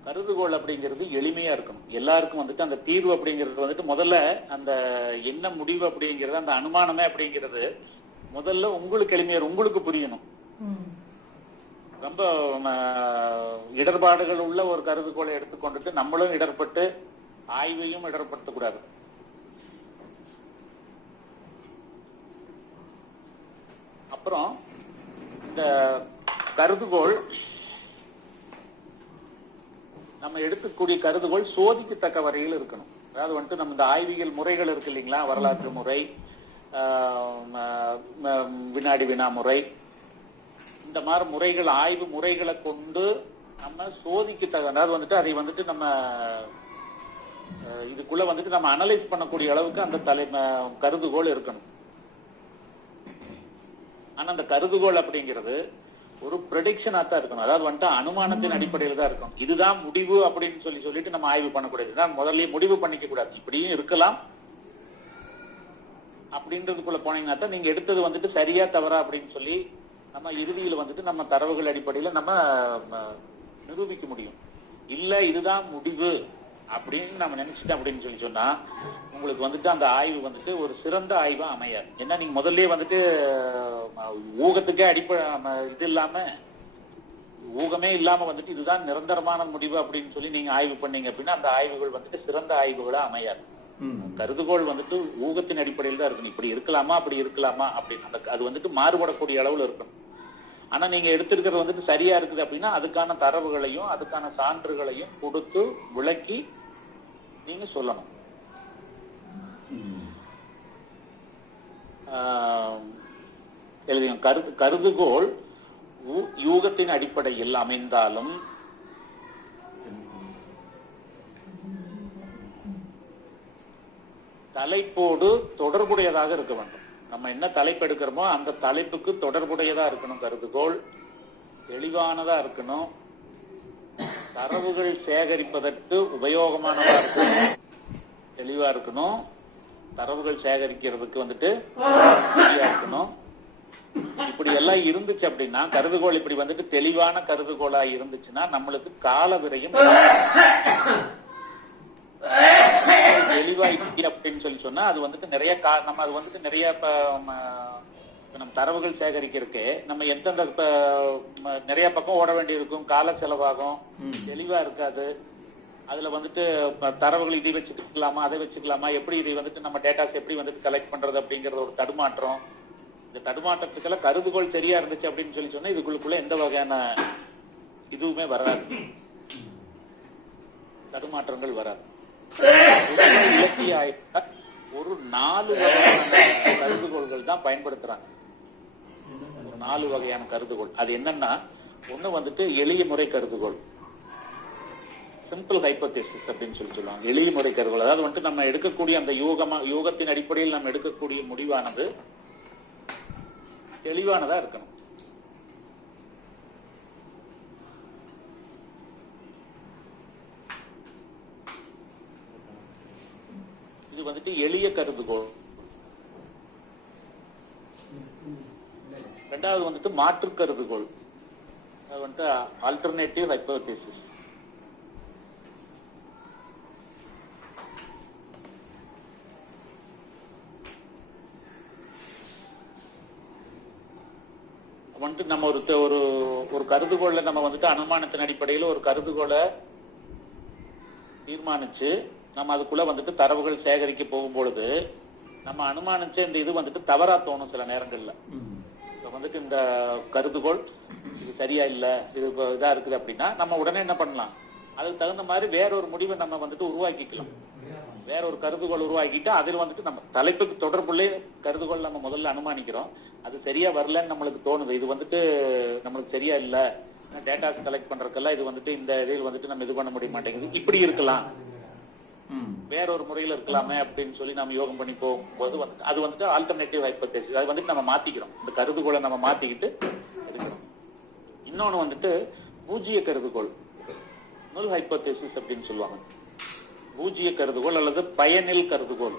கருதுகோள் அப்படிங்கிறது எளிமையா இருக்கணும். எல்லாருக்கும் வந்துட்டு அந்த தீர்வு அப்படிங்கிறது வந்துட்டு முதல்ல அந்த என்ன முடிவு அப்படிங்கிறது, அந்த அனுமானமே அப்படிங்கிறது முதல்ல உங்களுக்கு எளிமையா, உங்களுக்கு புரியணும். ரொம்ப இடர்பாடுகள் உள்ள ஒரு கருதுகோளை எடுத்துக்கொண்டுட்டு நம்மளும் இடர்பட்டு ஆய்வையும் இடர்படுத்தக்கூடாது. அப்புறம் இந்த கருதுகோள் நம்ம எடுத்துக்கூடிய கருதுகோள் சோதிக்கத்தக்க வரையில் இருக்கணும். அதாவது வந்துட்டு நம்ம இந்த ஆய்வியல் முறைகள் இருக்கு இல்லைங்களா, வரலாற்று முறை, வினாடி வினா முறை, இந்த மாதிரி முறைகள், ஆய்வு முறைகளை கொண்டு நம்ம சோதிக்கத்தக்க, அதாவது வந்துட்டு அதை வந்துட்டு நம்ம இதுக்குள்ள வந்துட்டு நம்ம அனலைஸ் பண்ணக்கூடிய அளவுக்கு அந்த கருதுகோள் இருக்கணும். ஆனா அந்த கருதுகோள் அப்படிங்கிறது ஒரு ப்ரெடிக்ஷனா தான் இருக்கணும். அதாவது வந்துட்டு அனுமானத்தின் அடிப்படையில் தான் இருக்கும். இதுதான் முடிவு அப்படின்னு சொல்லிட்டு நம்ம ஆய்வு பண்ணக்கூடாது. முதல்ல முடிவு பண்ணிக்க கூடாது, இப்படியும் இருக்கலாம் அப்படின்றதுக்குள்ள போனீங்கன்னா தான் நீங்க எடுத்தது வந்துட்டு சரியா தவறா அப்படின்னு சொல்லி நம்ம இறுதியில் வந்துட்டு நம்ம தரவுகள் அடிப்படையில நம்ம நிரூபிக்க முடியும். இல்ல இதுதான் முடிவு அப்படின்னு நம்ம நினைச்சிட்டோம் அப்படின்னு சொன்னா உங்களுக்கு வந்துட்டு அந்த ஆய்வு வந்துட்டு ஒரு சிறந்த ஆய்வா அமையாது. ஏன்னா நீங்க முதல்ல வந்துட்டு ஊகத்துக்கே இது இல்லாம, ஊகமே இல்லாம வந்துட்டு இதுதான் நிரந்தரமான முடிவு அப்படின்னு சொல்லி நீங்க ஆய்வு பண்ணீங்க அப்படின்னா அந்த ஆய்வுகள் வந்துட்டு சிறந்த ஆய்வுகளா அமையாது. கருதுகோள் வந்துட்டு ஊகத்தின் அடிப்படையில் தான் இருக்கணும். இப்படி இருக்கலாமா அப்படி இருக்கலாமா அப்படின்னு அது வந்துட்டு மாறுபடக்கூடிய அளவுல இருக்கணும். ஆனா நீங்க எடுத்திருக்கிறது வந்துட்டு சரியா இருக்குது அப்படின்னா அதுக்கான தரவுகளையும் அதுக்கான சான்றுகளையும் கொடுத்து விளக்கி நீங்க சொல்லணும். கருதுகோள் யூகத்தின் அடிப்படையில் அமைந்தாலும் தலைப்போடு தொடர்புடையதாக இருக்க வேண்டும். நம்ம என்ன தலைப்பு எடுக்கிறோமோ அந்த தலைப்புக்கு தொடர்புடையதா இருக்கணும். கருதுகோள் தெளிவானதா இருக்கணும். தரவுகள் சேகரிப்பதற்கு உபயோகமானதா இருக்கணும், தெளிவா இருக்கணும். தரவுகள் சேகரிக்கிறதுக்கு வந்துட்டு இருக்கணும். இப்படி எல்லாம் இருந்துச்சு அப்படின்னா கருதுகோள் இப்படி வந்துட்டு தெளிவான கருதுகோளா இருந்துச்சுன்னா நம்மளுக்கு கால விரயம் தெளிவாயிடுச்சு அப்படின்னு சொன்னா அது வந்துட்டு நிறைய நம்ம அது வந்துட்டு நிறைய நம்ம தரவுகள் சேகரிக்கிறதுக்கு நம்ம எந்தெந்த நிறைய பக்கம் ஓட வேண்டி இருக்கும், கால செலவாகும், தெளிவா இருக்காது. அதுல வந்துட்டு தரவுகள் இதை வச்சுக்கலாமா அதை வச்சுக்கலாமா, எப்படி இதை வந்துட்டு நம்ம டேட்டாஸ் எப்படி வந்துட்டு கலெக்ட் பண்றது அப்படிங்கறது ஒரு தடுமாற்றம். இந்த தடுமாற்றத்துக்கெல்லாம் கருதுகோள் சரியா இருந்துச்சு அப்படின்னு சொல்லி சொன்னா இதுக்குள்ள எந்த வகையான இதுவுமே வராது, தடுமாற்றங்கள் வராது. இலக்கிய ஆய்வுல ஒரு 4 வகையான கருதுகோள்கள் தான் பயன்படுத்துறாங்க. ஒரு 4 வகையான கருதுகோள். அது என்னன்னா, ஒண்ணு வந்துட்டு எளிய முறை கருதுகோள், சிம்பிள் ஹைப்போதேசிஸ் அப்படின்னு சொல்லி சொல்லுவாங்க. எளிய முறை கருதுகோள் அதாவது வந்துட்டு நம்ம எடுக்கக்கூடிய அந்த யூகத்தின் அடிப்படையில் நம்ம எடுக்கக்கூடிய முடிவானது தெளிவானதா இருக்கணும். இது வந்துட்டு எளிய கருதுகோள். ரெண்டாவது வந்துட்டு மாற்று கருதுகோள், அது வந்துட்டு ஆல்டர்னேட்டிவ் ஹைப்போதேசிஸ். வந்துட்டு நம்ம ஒரு கருதுகோளை நம்ம வந்துட்டு அனுமானத்தின் அடிப்படையில் ஒரு கருதுகோளை தீர்மானிச்சு நம்ம அதுக்குள்ள வந்துட்டு தரவுகள் சேகரிக்க போகும் பொழுது நம்ம அனுமானிச்ச இந்த இது வந்துட்டு தவறா தோணும் சில நேரங்கள்ல. வந்துட்டு இந்த கருதுகோள் இது சரியா இல்ல, இது இதா இருக்குது அப்படின்னா நம்ம உடனே என்ன பண்ணலாம், அதுக்கு தகுந்த மாதிரி வேற ஒரு முடிவை நம்ம வந்துட்டு உருவாக்கிக்கலாம். வேற ஒரு கருதுகோள் உருவாக்கிட்டு அதில் வந்துட்டு நம்ம தலைப்புக்கு தொடர்புள்ளே கருதுகோள் நம்ம முதல்ல அனுமானிக்கிறோம், அது சரியா வரலன்னு நம்மளுக்கு தோணுது, இது வந்துட்டு நம்மளுக்கு சரியா இல்ல, டேட்டாஸ் கலெக்ட் பண்றதுக்கெல்லாம் இது வந்துட்டு இந்த இதில் வந்துட்டு நம்ம இது பண்ண முடிய மாட்டேங்குது, இப்படி இருக்கலாம், வேற ஒரு முறையில இருக்கலாமே அப்படின்னு சொல்லி நம்ம யோகம் பண்ணி போகும்போது வந்து அது வந்துட்டு ஆல்டர்னேட்டிவ் ஹைப்போதேசிஸ். அது வந்துட்டு நம்ம மாத்திக்கிறோம், இந்த கருதுகோளை நம்ம மாத்திக்கிட்டு இருக்கிறோம். இன்னொன்னு வந்துட்டு பூஜ்ஜிய கருதுகோள், நுல் ஹைப்போதேசிஸ் அப்படின்னு சொல்லுவாங்க. பூஜ்ஜிய கருதுகோள் அல்லது பயனில் கருதுகோள்.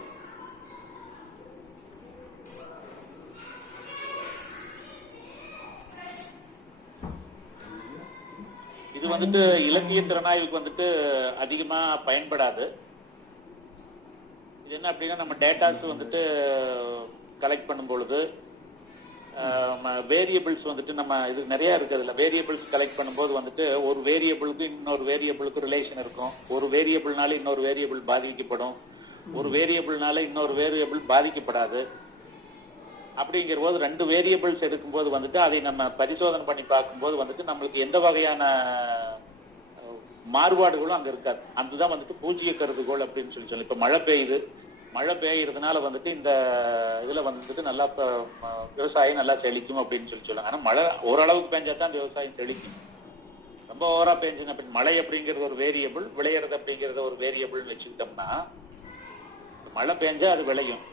இது வந்துட்டு இலக்கிய திறனாய்வுக்கு வந்துட்டு அதிகமா பயன்படாது. இது என்ன அப்படின்னா, நம்ம டேட்டாஸ் வந்துட்டு கலெக்ட் பண்ணும் பொழுது வேரியபிள்ஸ் வந்துட்டு நம்ம இது நிறைய இருக்கு. அதுல வேரியபிள்ஸ் கலெக்ட் பண்ணும்போது வந்துட்டு ஒரு வேரியபிளுக்கு இன்னொரு வேரியபிளுக்கு ரிலேஷன் இருக்கும், ஒரு வேரியபிள்னால இன்னொரு வேரியபிள் பாதிக்கப்படும், ஒரு வேரியபிள்னால இன்னொரு வேரியபிள் பாதிக்கப்படாது. அப்படிங்கிற போது 2 வேரியபிள்ஸ் எடுக்கும்போது வந்துட்டு அதை நம்ம பரிசோதனை பண்ணி பார்க்கும்போது வந்துட்டு நம்மளுக்கு எந்த வகையான மாறுபாடுகளும் அங்க இருக்காது. அதுதான் வந்துட்டு பூஜ்ஜிய கருதுகோள் அப்படின்னு சொல்லி இப்ப மழை பெய்யறதுனால வந்துட்டு இந்த இதுல வந்துட்டு நல்லா விவசாயம் நல்லா செழிக்கும் அப்படின்னு சொல்லுவாங்க. ஆனா மழை ஓரளவுக்கு பெஞ்சாதான் விவசாயம் செழிக்கும். ரொம்ப ஓவரா பெஞ்சுன்னு அப்படி மழை அப்படிங்கறது ஒரு வேரியபிள், விளையறது அப்படிங்கறத ஒரு வேரியபிள் வச்சுக்கிட்டோம்னா மழை பெஞ்சா அது விளையும்,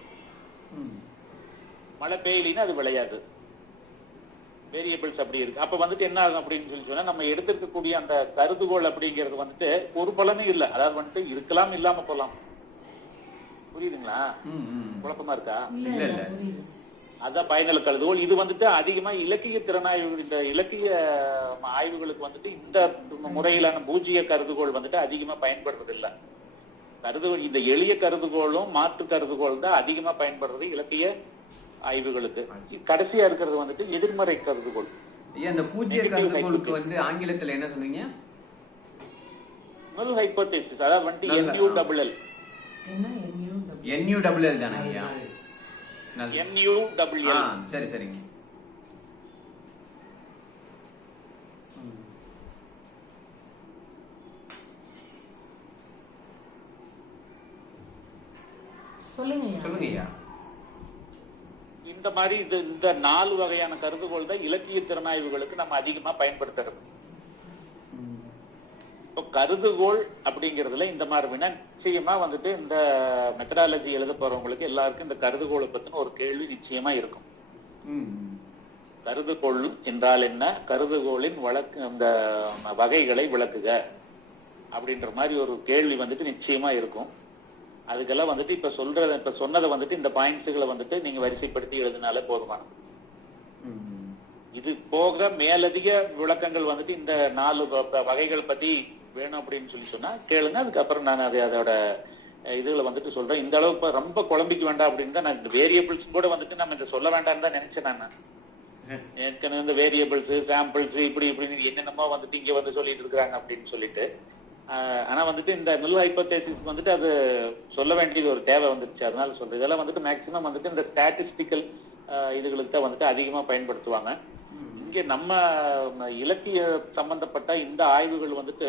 மழை பெய்யலின்னா அது விளையாது. வேரியபிள்ஸ் அப்படி இருக்கு. அப்ப வந்துட்டு என்ன ஆகும் அப்படின்னு சொல்லி சொன்னா, நம்ம எடுத்திருக்கக்கூடிய அந்த கருதுகோள் அப்படிங்கிறது வந்துட்டு ஒரு பலனும் இல்ல, அதாவது வந்துட்டு இருக்கலாம் இல்லாம போலாம். புரியுதுங்களா? குழப்பமா இருக்கா? அதான் பயனுள்ள கருதுகோள். இது வந்துட்டு அதிகமா இலக்கிய திறனாய்வு, இந்த இலக்கிய ஆய்வுகளுக்கு வந்துட்டு இந்த முறையிலான பூஜ்ஜிய கருதுகோள் வந்துட்டு அதிகமா பயன்படுறது இல்ல. கருதுகோள் இந்த எளிய கருதுகோளும் மாற்று கருதுகோள் தான் அதிகமா பயன்படுறது இலக்கிய ஆய்வுகளுக்கு. கடைசியா இருக்கிறது வந்துட்டு எதிர்மறை கருதுகோள். இந்த பூஜ்ஜிய கருதுகோளுக்கு வந்து ஆங்கிலத்துல என்ன சொன்னீங்க? நுல் ஹைப்போதேசிஸ். அதாவது வந்துட்டு NULL. NULL தானே ஐயா? NULL. சரி சரிங்க. சொல்லுங்க ஐயா. இந்த மாதிரி இந்த 4 வகையான கருதுகோள் தான் இலக்கிய திறனாய்வுகளுக்கு நம்ம அதிகமா பயன்படுத்துறது. இப்போ கருதுகோள் அப்படிங்கறதுல இந்த மாதிரி நிச்சயமா வந்துட்டு இந்த மெத்தடாலஜி எழுத போறவங்களுக்கு எல்லாருக்கும் இந்த கருதுகோளை பத்தின ஒரு கேள்வி நிச்சயமா இருக்கும். கருதுகோள் என்றால் என்ன, கருதுகோளின் அந்த வகைகளை விளக்குக அப்படின்ற மாதிரி ஒரு கேள்வி வந்துட்டு நிச்சயமா இருக்கும். அதுக்கெல்லாம் வந்துட்டு இப்ப சொன்னதை வந்துட்டு இந்த பாயிண்ட்ஸுகளை வந்துட்டு நீங்க வரிசைப்படுத்தி எழுதினாலே போதுமானது. இது போக மேலதிக விளக்கங்கள் வந்துட்டு இந்த 4 வகைகள் பத்தி வேணும் அப்படின்னு சொல்லி சொன்னா கேளுங்க. அதுக்கப்புறம் நான் அதோட இதுல வந்துட்டு சொல்றேன். இந்த அளவுக்கு ரொம்ப குழம்பிக்க வேண்டாம் அப்படின்னு தான் நான் இந்த வேரியபிள்ஸ் கூட வந்துட்டு நம்ம இதை சொல்ல வேண்டாம்னு தான் நினைச்சேன். நான் ஏற்கனவே இந்த வேரியபிள்ஸ், சாம்பிள்ஸ் இப்படி இப்படின்னு என்னென்னமோ வந்துட்டு இங்க வந்து சொல்லிட்டு இருக்கிறாங்க அப்படின்னு சொல்லிட்டு ஆனா வந்துட்டு இந்த நல் ஹைப்போதேசிஸ் வந்துட்டு அது சொல்ல வேண்டியது ஒரு தேவை வந்துருச்சு. அதனால சொல்றேன். இதெல்லாம் வந்துட்டு மேக்சிமம் வந்துட்டு இந்த ஸ்டாட்டிஸ்டிக்கல் இதுகளுக்கு தான் வந்துட்டு அதிகமா பயன்படுத்துவாங்க. இங்க நம்ம இலக்கிய சம்பந்தப்பட்ட இந்த ஆய்வுகள் வந்துட்டு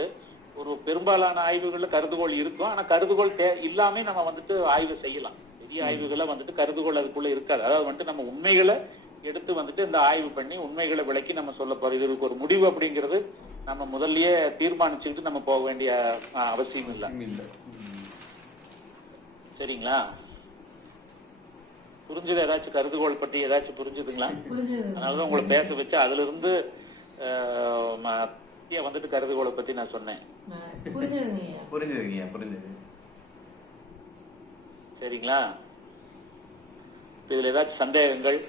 ஒரு பெரும்பாலான ஆய்வுகள்ல கருதுகோள் இருக்கும். ஆனா கருதுகோள் இல்லாம நம்ம வந்துட்டு ஆய்வு செய்யலாம். பெரிய ஆய்வுகளை வந்துட்டு கருதுகோள் அதுக்குள்ள இருக்காது. அதாவது வந்துட்டு நம்ம உண்மைகளை எடுத்து வந்துட்டு இந்த ஆய்வு பண்ணி உண்மைகளை விளக்கி நம்ம சொல்ல போறோம். இதுக்கு ஒரு முடிவு அப்படிங்கிறது நம்ம முதல்லயே தீர்மானிச்சுக்கிட்டு நம்ம போக வேண்டிய அவசியம் இல்லை. சரிங்களா? புரிஞ்சது? ஏதாச்சும் கருதுகோள் பற்றி ஏதாச்சும் புரிஞ்சுதுங்களா? அதனாலதான் உங்களை பேச வச்சு அதுல இருந்து வந்துட்டு கருதுகோளை பத்தி நான் சொன்னேன். புரிஞ்சது. சரிங்களா? இதுல ஏதாச்சும் சந்தேகங்கள்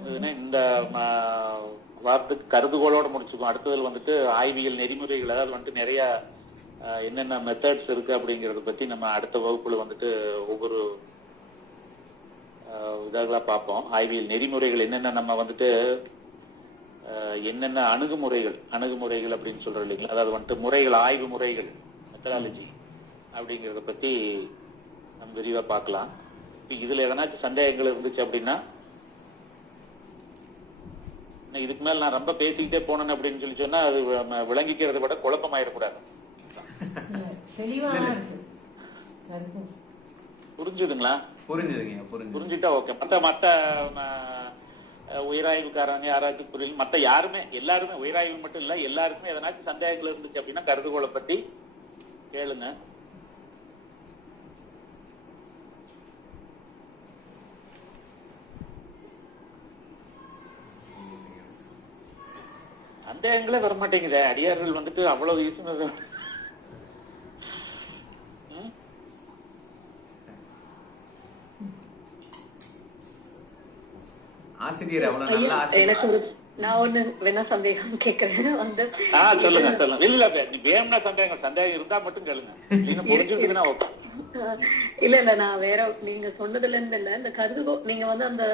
இதுன்னா இந்த வார்த்தைக்கு கருதுகோளோட முடிச்சுக்கும். அடுத்ததுல வந்துட்டு ஆய்வியல் நெறிமுறைகள், அதாவது வந்துட்டு நிறைய என்னென்ன மெத்தட்ஸ் இருக்கு அப்படிங்கறத பத்தி நம்ம அடுத்த வகுப்புல வந்துட்டு ஒவ்வொரு இதாக பார்ப்போம். ஆய்வியல் நெறிமுறைகள் என்னென்ன, நம்ம வந்துட்டு என்னென்ன அணுகுமுறைகள் அப்படின்னு சொல்றோம் இல்லைங்களா, அதாவது வந்துட்டு முறைகள், ஆய்வு முறைகள், மெத்தடாலஜி அப்படிங்கறத பத்தி நம்ம விரிவா பார்க்கலாம். இதுல எதனாச்சும் சந்தேகங்கள் இருந்துச்சு அப்படின்னா, இதுக்கு மேல நான் ரொம்ப பேசிக்கிட்டே போனேன் அப்படின்னு சொல்லி சொன்னா அது விளங்கிக்கிறத விட குழப்பமாயிடக்கூடாது. புரிஞ்சுதுங்களா? புரிஞ்சுட்டா ஓகே. மத்த உயிராய்வுக்காரங்க யாராச்சும் புரியல, மத்த யாருமே எல்லாருமே உயிராய்வு மட்டும் இல்ல, எல்லாருக்குமே எதனாச்சும் சந்தேகங்கள் இருந்துச்சு அப்படின்னா கருதுகோளை பத்தி கேளுங்க. சந்தேகங்களே வரமாட்டேங்குது. அடியார்கள் வந்துட்டு அவ்வளவு ஈஸி. ஆசிரியர் அவ்வளவு நல்ல ஆசிரியர். நான் ஒண்ணு வேணா சந்தேகம் கேக்குறேன் வந்து. சொல்லுங்க. இல்ல நீ வேணும்னா சந்தேகம் இருந்தா மட்டும் கேளுங்க. இல்ல நான் வேற நீங்க சொன்னதுல இருந்து இல்ல, இந்த கருதுகோள் நீங்க வந்து அந்த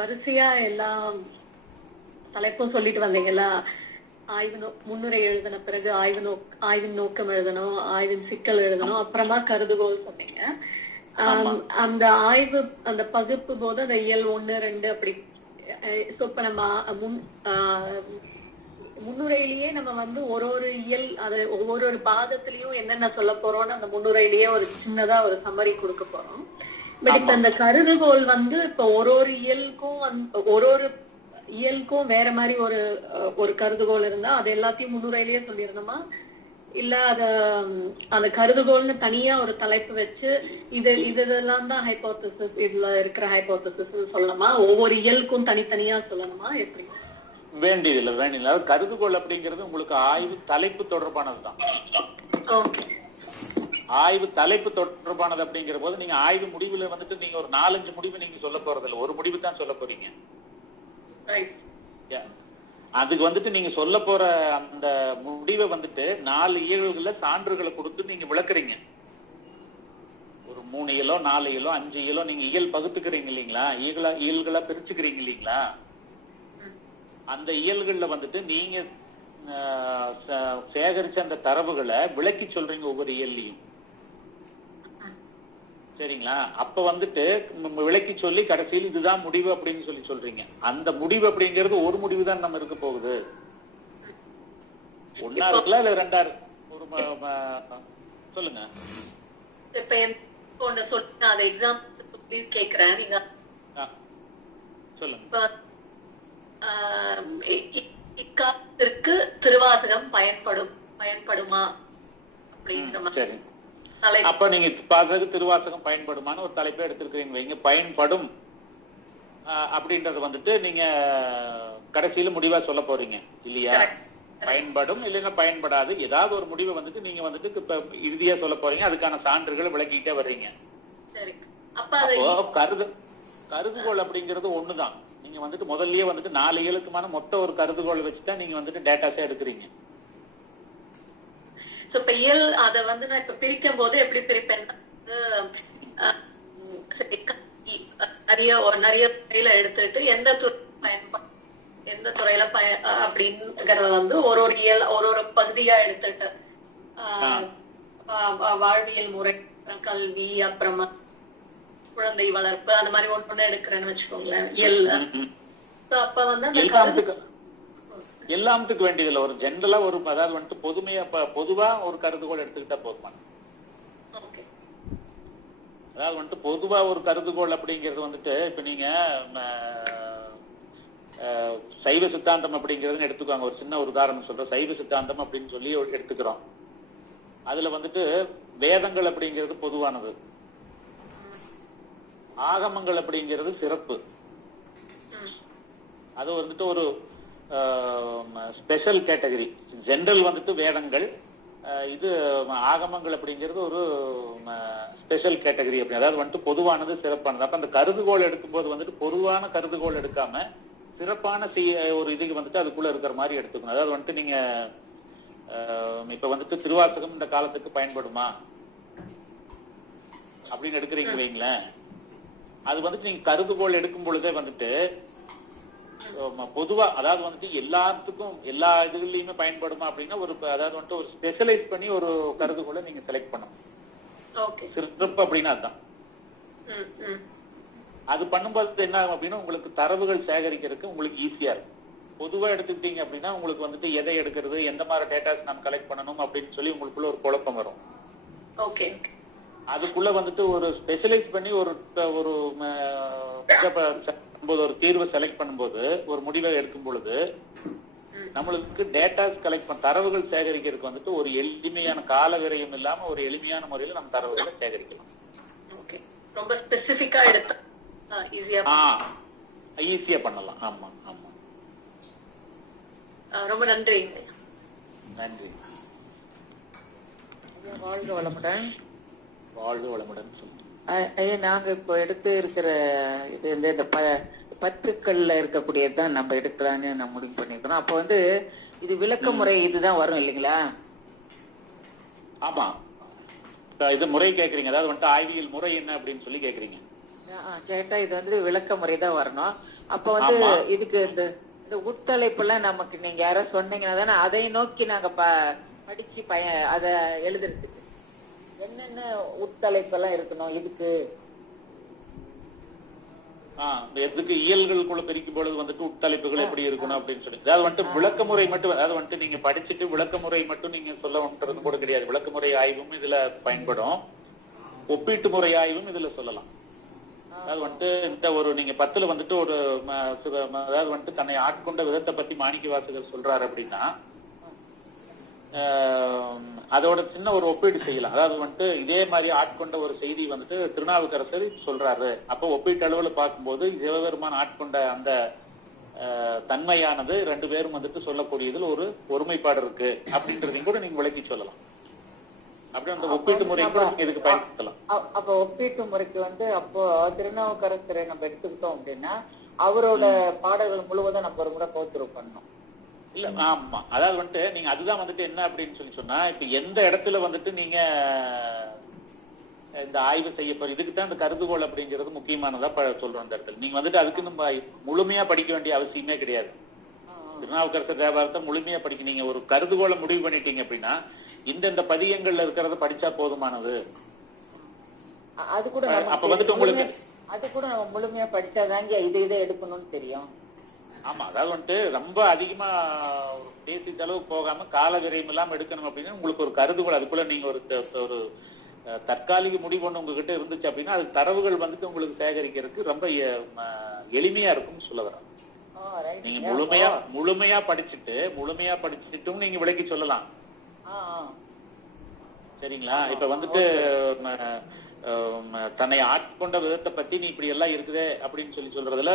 வரிசையா எல்லாம் தலைப்பும் சொல்லிட்டு வந்தீங்களா, முன்னுரை எழுதின பிறகு ஆய்வின் நோக்கம் எழுதணும், ஆய்வின் சிக்கல் எழுதணும், அப்புறமா கருதுகோள் சொன்னீங்க. அந்த ஆய்வு அந்த பகுப்பு போது அந்த இயல் 1, 2 அப்படி. இப்ப நம்ம முன்னுரையிலேயே நம்ம வந்து ஒரு இயல் அது ஒவ்வொரு பாகத்திலயும் என்னென்ன சொல்ல போறோம்னு அந்த முன்னுரையிலேயே ஒரு சின்னதா ஒரு சம்மரி கொடுக்க போறோம். பட் இப்ப அந்த கருதுகோள் வந்து இப்ப ஒரு இயலுக்கும் வேற மாதிரி ஒரு கருதுகோள் இருந்தா அது எல்லாத்தையும் முன்னுரையிலேயே சொல்லிருந்தோமா, இல்ல அந்த கருதுகோள்னு தனியா ஒரு தலைப்பு வச்சு இதெல்லாம் தான் ஹைபோதசிஸ், இதுல இருக்கிற ஹைபோதசிஸ் சொல்லணுமா, ஒவ்வொரு இயலுக்கும் தனித்தனியா சொல்லணுமா, எப்படி? வேண்டியதில்லை. கருதுகோள் அப்படிங்கிறது உங்களுக்கு ஆய்வு தலைப்பு தொடர்பானதுதான். ஆய்வு தலைப்பு தொடர்பானது அப்படிங்கிற போது நீங்க ஆய்வு முடிவுல வந்துட்டு நீங்க ஒரு 4-5 முடிவு நீங்க சொல்ல போறது இல்லை, ஒரு முடிவு தான் சொல்ல போறீங்க. அதுக்கு வந்துட்டு நீங்க சொல்ல போற அந்த முடிவை வந்துட்டு 4 இயல்களை சான்றுகளை கொடுத்து நீங்க விளக்குறீங்க. ஒரு 3 இயலோ 4 இயலோ 5 இயலோ நீங்க இயல் பகுத்துக்கிறீங்க இல்லீங்களா, இயல்களா பிரிச்சுக்கிறீங்க இல்லீங்களா. அந்த இயல்கள்ல வந்துட்டு நீங்க சேகரிச்ச அந்த தரவுகளை விளக்கி சொல்றீங்க ஒவ்வொரு இயல்லையும். சரிங்களா? அப்ப வந்துட்டு விளக்கி சொல்லி கடைசியில் இதுதான் முடிவு அப்படின்னு சொல்லி சொல்றீங்க. அந்த முடிவு அப்படிங்கிறது ஒரு முடிவு தான் நம்ம இருக்க போகுது. ஒன்னா இருக்குல்ல இல்ல 2 ஒரு சொல்லுங்க. கேக்குறேன் நீங்க சொல்லுங்க. இக்காலத்திற்கு திருவாசகம் பயன்படுமா அப்படின்ற. சரி, அப்ப நீங்க திருவாசகம் பயன்படுமான்னு ஒரு தலைப்பை எடுத்திருக்கீங்க வைங்க. பயன்படும் அப்படின்றது வந்துட்டு நீங்க கடைசியில முடிவா சொல்ல போறீங்க இல்லையா. பயன்படும் இல்லைன்னா பயன்படாது, ஏதாவது ஒரு முடிவை வந்துட்டு நீங்க வந்துட்டு இப்ப இறுதியா சொல்ல போறீங்க. அதுக்கான சான்றுகளை விளக்கிட்டே வர்றீங்க. கருதுகோள் அப்படிங்கிறது ஒண்ணுதான். நீங்க வந்துட்டு முதல்லயே வந்துட்டு 4 இயலுக்குமான மொத்த ஒரு கருதுகோள் வச்சுதான் நீங்க வந்துட்டு டேட்டாஸே எடுக்கிறீங்க. இப்ப இயல் அதை வந்து நான் இப்ப பிரிக்கும் போது எப்படி பிரிப்பேன், நிறைய முறையில எடுத்துட்டு எந்த துறை எந்த துறையில அப்படிங்கறத வந்து ஒரு ஒரு ஒரு ஒரு பகுதியா எடுத்துட்டு வாழ்வியல் முறை, கல்வி, அப்புறமா குழந்தை வளர்ப்பு, அந்த மாதிரி ஒண்ணு எடுக்கிறேன்னு வச்சுக்கோங்களேன். அப்ப வந்து எல்லாத்துக்கு வேண்டியதில்ல, ஒரு ஜென்ரலா ஒரு அதாவது வந்துட்டு பொதுவா ஒரு கருதுகோள் எடுத்துக்கிட்டா போதுமா? அதாவது வந்துட்டு பொதுவா ஒரு கருதுகோள் அப்படிங்கிறது வந்துட்டு இப்ப நீங்க சைவ சித்தாந்தம் அப்படிங்கறதுன்னு எடுத்துக்குவாங்க. ஒரு சின்ன ஒரு உதாரணம் சொல்றோம். சைவ சித்தாந்தம் அப்படின்னு சொல்லி எடுத்துக்கிறோம். அதுல வந்துட்டு வேதங்கள் அப்படிங்கிறது பொதுவானது, ஆகமங்கள் அப்படிங்கிறது சிறப்பு. அது வந்துட்டு ஒரு ஸ்பெஷல் கேட்டகரி. ஜெனரல் வந்துட்டு வேதங்கள், இது ஆகமங்கள் அப்படிங்கிறது ஒரு ஸ்பெஷல் கேட்டகரி. அப்படி அதாவது வந்துட்டு பொதுவானது, சிறப்பானது. அப்ப அந்த கருதுகோள் எடுக்கும்போது வந்துட்டு பொதுவான கருதுகோள் எடுக்காம சிறப்பான ஒரு இதுக்கு வந்துட்டு அதுக்குள்ள இருக்கிற மாதிரி எடுத்துக்கணும். அதாவது வந்துட்டு நீங்க இப்ப வந்துட்டு திருவாசகம் இந்த காலத்துக்கு பயன்படுமா அப்படின்னு எடுக்கிறீங்க வைங்களேன். அது வந்துட்டு நீங்க கருதுகோள் எடுக்கும் பொழுதே வந்துட்டு பொதுவா அதாவது வந்துட்டு எல்லாத்துக்கும் எல்லா இதுலயுமே பயன்படுமா அப்படின்னா ஒரு அதாவது வந்துட்டு ஒரு ஸ்பெஷலைஸ் பண்ணி ஒரு கருதுகோளை நீங்க செலக்ட் பண்ணணும். சிறப்பு அப்படின்னா அதுதான். அது பண்ணும்போது என்ன ஆகும் அப்படின்னா உங்களுக்கு தரவுகள் சேகரிக்கிறதுக்கு உங்களுக்கு ஈஸியா இருக்கும். பொதுவா எடுத்துக்கிட்டீங்க அப்படின்னா உங்களுக்கு வந்துட்டு எதை எடுக்கிறது, எந்த மாதிரி டேட்டாஸ் நம்ம கலெக்ட் பண்ணணும் அப்படின்னு சொல்லி உங்களுக்குள்ள ஒரு குழப்பம் வரும். அதுக்குள்ள வந்துட்டு ஒரு ஸ்பெஷலைஸ் பண்ணி ஒரு ஒரு தீர்வை செலக்ட் பண்ணும்போது, ஒரு முடிவை எடுக்கும் பொழுது நம்மளுக்கு டேட்டாஸ் கலெக்ட் பண்ண தரவுகள் சேகரிக்கிறதுக்கு வந்துட்டு ஒரு எளிமையான கால விரயம் இல்லாம ஒரு எளிமையான முறையில நம்ம தரவுகளை சேகரிக்கலாம். ரொம்ப ஸ்பெசிபிக்கா எடுத்து ஈஸியா பண்ணலாம். ஆமா ஆமா. ரொம்ப நன்றி. நன்றி. வாழ்க வளமுடன். வாழ்க வளமுடன். ஐயா, நாங்க இப்ப எடுத்து இருக்கிற இது இந்த பத்துக்கள்ல இருக்கக்கூடியதுதான் நம்ம எடுக்கலான்னு நான் முடிவு பண்ணிருக்கோம். அப்ப வந்து இது விளக்க முறை இதுதான் வரும் இல்லைங்களா? ஆமா, இது முறை கேக்குறீங்க. அதாவது வந்துட்டு ஆய்வியல் முறை என்ன அப்படின்னு சொல்லி கேக்குறீங்க. கேட்டா இது வந்து விளக்க முறை தான் வரணும். அப்ப வந்து இதுக்கு இந்த உத்தலைப்பு எல்லாம் நமக்கு நீங்க யாரோ சொன்னீங்கன்னா தானே அதை நோக்கி நாங்க படிச்சு அத எழுதுறதுக்கு என்னென்ன உட்தலைப்பு எல்லாம் இருக்கணும் இதுக்கு? எதுக்கு இயல்களுக்குள்ள பிரிக்கும் பொழுது வந்துட்டு உட்தலைப்புகள் எப்படி இருக்கணும் அப்படின்னு சொல்லி, அதாவது வந்துட்டு விளக்க முறை மட்டும், அதாவது வந்துட்டு நீங்க படிச்சுட்டு விளக்க முறை மட்டும் நீங்க சொல்லணும்ன்றது கூட கிடையாது. விளக்க முறை ஆய்வும் இதுல பயன்படும், ஒப்பீட்டு முறை ஆய்வும் இதுல சொல்லலாம். அதாவது வந்துட்டு இந்த ஒரு நீங்க 10ல வந்துட்டு ஒரு அதாவது வந்துட்டு தன்னை ஆட்கொண்ட விதத்தை பத்தி மாணிக்கவாசகர் சொல்றாரு அப்படின்னா அதோட சின்ன ஒரு ஒப்பீடு செய்யலாம். அதாவது வந்துட்டு இதே மாதிரி ஆட்கொண்ட ஒரு செய்தி வந்துட்டு திருநாவுக்கரசர் சொல்றாரு. அப்ப ஒப்பீட்டு அளவுல பார்க்கும்போது சிவபெருமான் ஆட்கொண்ட அந்த தன்மையானது 2 பேரும் வந்துட்டு சொல்லக்கூடியதுல ஒரு ஒருமைப்பாடு இருக்கு அப்படின்றதையும் கூட நீங்க விளக்கி சொல்லலாம். அப்படி அந்த ஒப்பீட்டு முறை கூட நீங்க இதுக்கு பயன்படுத்தலாம். அப்ப ஒப்பீட்டு முறைக்கு வந்து அப்போ திருநாவுக்கரசரை நம்ம எடுத்துக்கிட்டோம் அப்படின்னா அவரோட பாடல்கள் முழுவதும் நம்ம ஒரு முறை கோத்துரு பண்ணணும். இல்ல, ஆமா. அதாவது வந்துட்டு நீங்க அதுதான் வந்துட்டு என்ன அப்படின்னு சொல்லி சொன்னா, இப்ப எந்த இடத்துல வந்துட்டு நீங்க இந்த ஆய்வு செய்ய போற இதுக்குதான் இந்த கருதுகோள் அப்படிங்கிறது முக்கியமானதா சொல்றோம். அந்த இடத்துல நீங்க வந்துட்டு அதுக்கு நம்ம முழுமையா படிக்க வேண்டிய அவசியமே கிடையாது. திருநாவுக்கரசர் தேவாரத்தை முழுமையா படிக்க நீங்க ஒரு கருதுகோளை முடிவு பண்ணிட்டீங்க அப்படின்னா இந்த பதிகங்கள்ல இருக்கிறத படிச்சா போதுமானது. அது கூட அப்ப வந்துட்டு உங்களுக்கு அது கூட நம்ம முழுமையா படிச்சாதாங்க இதை எடுக்கணும்னு தெரியும். ஆமா, அதாவது வந்துட்டு ரொம்ப அதிகமா பேசிட்ட அளவு போகாம கால விரயம் இல்லாம எடுக்கணும் அப்படின்னா உங்களுக்கு ஒரு கருதுகோள், அதுக்குள்ள நீங்க ஒரு தற்காலிக முடிவு ஒண்ணு உங்ககிட்ட இருந்துச்சு அப்படின்னா அது தரவுகள் வந்துட்டு உங்களுக்கு சேகரிக்கிறதுக்கு ரொம்ப எளிமையா இருக்கும்னு சொல்ல வரேன். நீங்க முழுமையா படிச்சுட்டும் நீங்க விளக்கி சொல்லலாம். சரிங்களா? இப்ப வந்துட்டு தன்னை ஆட்கொண்ட விதத்தை பத்தி நீ இப்படி எல்லாம் இருக்குது அப்படின்னு சொல்லி சொல்றதுல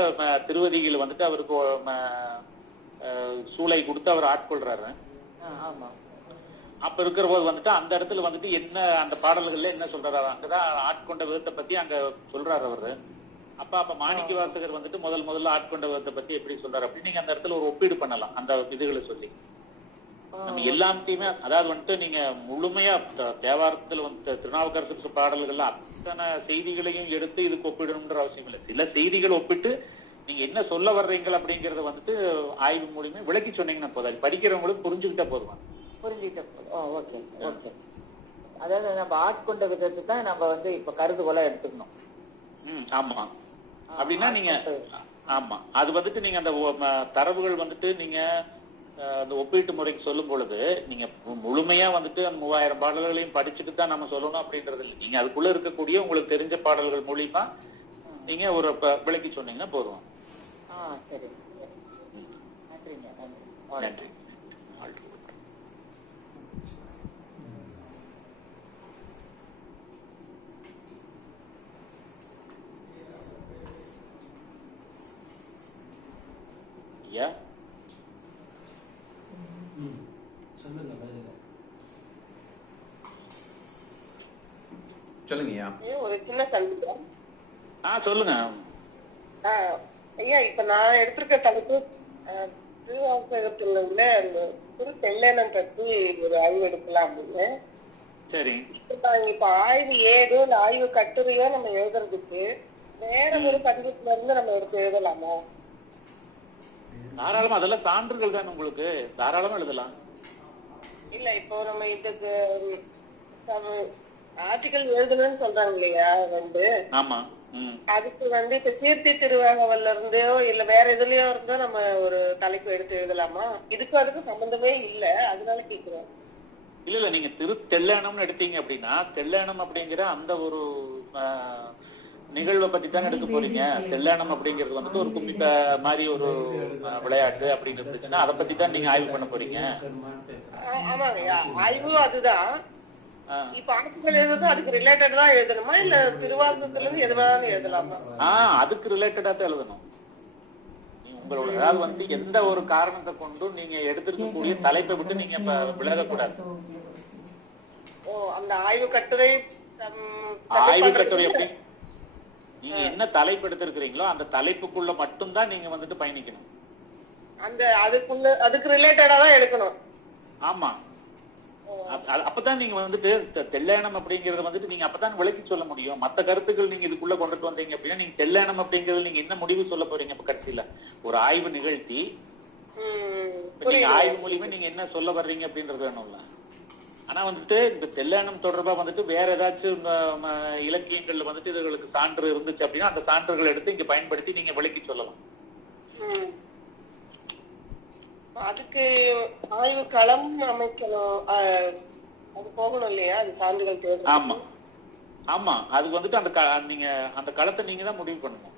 திருவதிகள் வந்துட்டு அவருக்கு சூளை கொடுத்து அவர் ஆட்கொள்றாரு. அப்ப இருக்கிற போது வந்துட்டு அந்த இடத்துல வந்துட்டு என்ன அந்த பாடல்கள்ல என்ன சொல்றாரு, அங்கதான் ஆட்கொண்ட விதத்தை பத்தி அங்க சொல்றாரு அவரு. அப்ப மாணிக்கவாசகர் வந்துட்டு முதல்ல ஆட்கொண்ட விதத்தை பத்தி எப்படி சொல்றாரு அப்படின்னு நீங்க அந்த இடத்துல ஒரு ஒப்பீடு பண்ணலாம். அந்த இதுகளை சொல்லி நம்ம எல்லாத்தையுமே, அதாவது வந்துட்டு நீங்க முழுமையா தேவாரத்துல வந்து திருநாவுக்கரசர் பாடல்கள் அத்தனை செய்திகளையும் எடுத்து இதுக்கு ஒப்பிடணும்ன்ற அவசியம் இல்லை. சில செய்திகள் ஒப்பிட்டு நீங்க என்ன சொல்ல வர்றீங்க அப்படிங்கறத வந்துட்டு ஆய்வு மூலியமா விளக்கி சொன்னீங்கன்னா போதும். அது படிக்கிறவங்களுக்கு புரிஞ்சுக்கிட்டா போதும். புரிஞ்சுக்கிட்ட போதும். Okay okay. அதாவது நம்ம ஆட்கொண்ட விதத்தை தான் நம்ம வந்து இப்ப கருதுகோளா எடுத்துக்கணும். ஆமா. அப்படின்னா நீங்க ஆமா அது வந்துட்டு நீங்க அந்த தரவுகள் வந்துட்டு நீங்க அந்த ஒப்பீட்டு முறைக்கு சொல்லும் பொழுது நீங்க முழுமையா வந்துட்டு அந்த 3000 பாடல்களையும் படிச்சுட்டு தான் நம்ம சொல்லணும் அப்படின்றது இல்லை. நீங்க அதுக்குள்ள இருக்கக்கூடிய உங்களுக்கு தெரிஞ்ச பாடல்கள் மூலியமா நீங்க ஒரு விளக்கி சொன்னீங்கன்னா போதும். சரி. நன்றிங்க. நன்றி. ஐயா சொல்லுங்கய்யா. ஒரு சின்ன சந்தேகம். சொல்லுங்க ஐயா, இப்ப நான் எடுத்திருக்க தலைப்பு திருவாசகத்துல உள்ள அந்த திரு தெல்லேனம் பற்றி ஒரு ஆய்வு எடுக்கலாம் அப்படின்னு. சரி. இப்ப ஆய்வு ஏதோ இல்ல ஆய்வு கட்டுரையோ நம்ம எழுதுறதுக்கு வேற ஒரு பதிவத்துல இருந்து நம்ம எடுத்து எழுதலாமோ? தாராளமா அதெல்லாம் சான்றுகள் தான் உங்களுக்கு தாராளமா எழுதலாம். இல்ல இப்போ நம்ம இதுக்கு ஆர்டிகல் எழுதணும்னு சொல்றாங்க இல்லையா வந்து. ஆமா. அதுக்கு வந்து இப்ப கீர்த்தி திருவாகவல்ல இருந்தோ இல்ல வேற எதுலயோ இருந்தோ நம்ம ஒரு தலைப்பு எடுத்து எழுதலாமா? இதுக்கும் அதுக்கும் சம்பந்தமே இல்ல, அதனால கேக்குறோம். இல்ல நீங்க திரு தெல்லேனம்னு எடுத்தீங்க அப்படின்னா தெல்லேனம் அப்படிங்கிற அந்த ஒரு நிகழ்வை பத்தி தான் எடுக்க போறீங்க. தெல்லேனம் அப்படிங்கிறது வந்துட்டு ஒரு கும்மி மாதிரி ஒரு விளையாட்டு அப்படின்னு இருந்துச்சுன்னா அதை பத்தி தான் நீங்க ஆய்வு பண்ண போறீங்க. ஆமாங்க, ஆய்வு அதுதான். இப்ப ஆர்டிகல் எழுதுறது அதுக்கு ரிலேட்டட் தான் எழுதணுமா இல்ல திருவாசகத்துல இருந்து எது வேணாலும் எழுதலாமா? அதுக்கு ரிலேட்டடா தான் எழுதணும். உங்களோட அதாவது வந்து எந்த ஒரு காரணத்தை கொண்டும் நீங்க எடுத்திருக்கக்கூடிய தலைப்பை விட்டு நீங்க விலகக்கூடாது. அந்த ஆய்வு கட்டுரை எப்படி நீங்க என்ன தலைப்பு எடுத்திருக்கிறீங்களோ அந்த தலைப்புக்குள்ள மட்டும்தான் நீங்க வந்துட்டு பயணிக்கணும். அந்த அதுக்கு ரிலேட்டடா தான் எடுக்கணும். ஆமா. அப்பதான் நீங்க வந்துட்டு தெல்லேனம் அப்படிங்கறத வந்துட்டு நீங்க அப்பதான் விளக்கி சொல்ல முடியும். மத்த கருத்துக்கள் நீங்க இதுக்குள்ள கொண்டுட்டு வந்தீங்க அப்படின்னா நீங்க தெல்லேனம் அப்படிங்கறது நீங்க என்ன முடிவு சொல்ல போறீங்க? இப்ப கட்சியில ஒரு ஆய்வு நிகழ்த்தி நீங்க ஆய்வு மூலியமா நீங்க என்ன சொல்ல வர்றீங்க அப்படின்றது வேணும்ல. ஆனா வந்துட்டு இந்த தெல்லேனம் தொடர்பா வந்துட்டு வேற ஏதாச்சும் இலக்கியங்கள்ல வந்துட்டு இதுகளுக்கு சான்று இருந்துச்சு அப்படின்னா அந்த சான்றுகளை எடுத்து இங்க பயன்படுத்தி நீங்க விளக்கி சொல்லலாம். அதுக்கு ஆய்வு களம் அமைக்கணும், அது போகணும் இல்லையா? அது சான்றுகள் தேவை. ஆமா ஆமா அது வந்துட்டு அந்த நீங்க அந்த களத்தை நீங்க தான் முடிவு பண்ணணும்.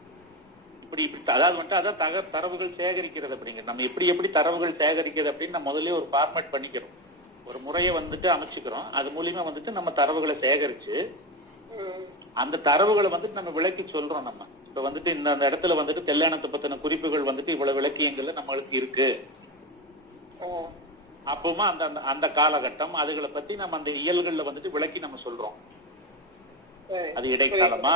இப்படி அதாவது வந்துட்டு அதான் தரவுகள் சேகரிக்கிறது அப்படிங்கிறது. நம்ம எப்படி தரவுகள் சேகரிக்கிறது அப்படின்னு நம்ம முதல்ல ஒரு ஃபார்மேட் பண்ணிக்கிறோம், ஒரு முறையை வந்துட்டு அமைச்சுக்கிறோம். அது மூலியமா வந்துட்டு நம்ம தரவுகளை சேகரிச்சு அந்த தரவுகளை வந்துட்டு நம்ம விளக்கி சொல்றோம். நம்ம இப்ப வந்துட்டு இந்த இடத்துல வந்துட்டு தெல்லேனத்தை பத்தின குறிப்புகள் வந்துட்டு இவ்வளவு விளக்கியங்கள்ல நம்மளுக்கு இருக்கு. அப்பவுமா அந்த அந்த காலகட்டம் அதுகளை பத்தி நம்ம அந்த இயல்கள்ல வந்துட்டு விளக்கி நம்ம சொல்றோம். அது இடைக்காலமா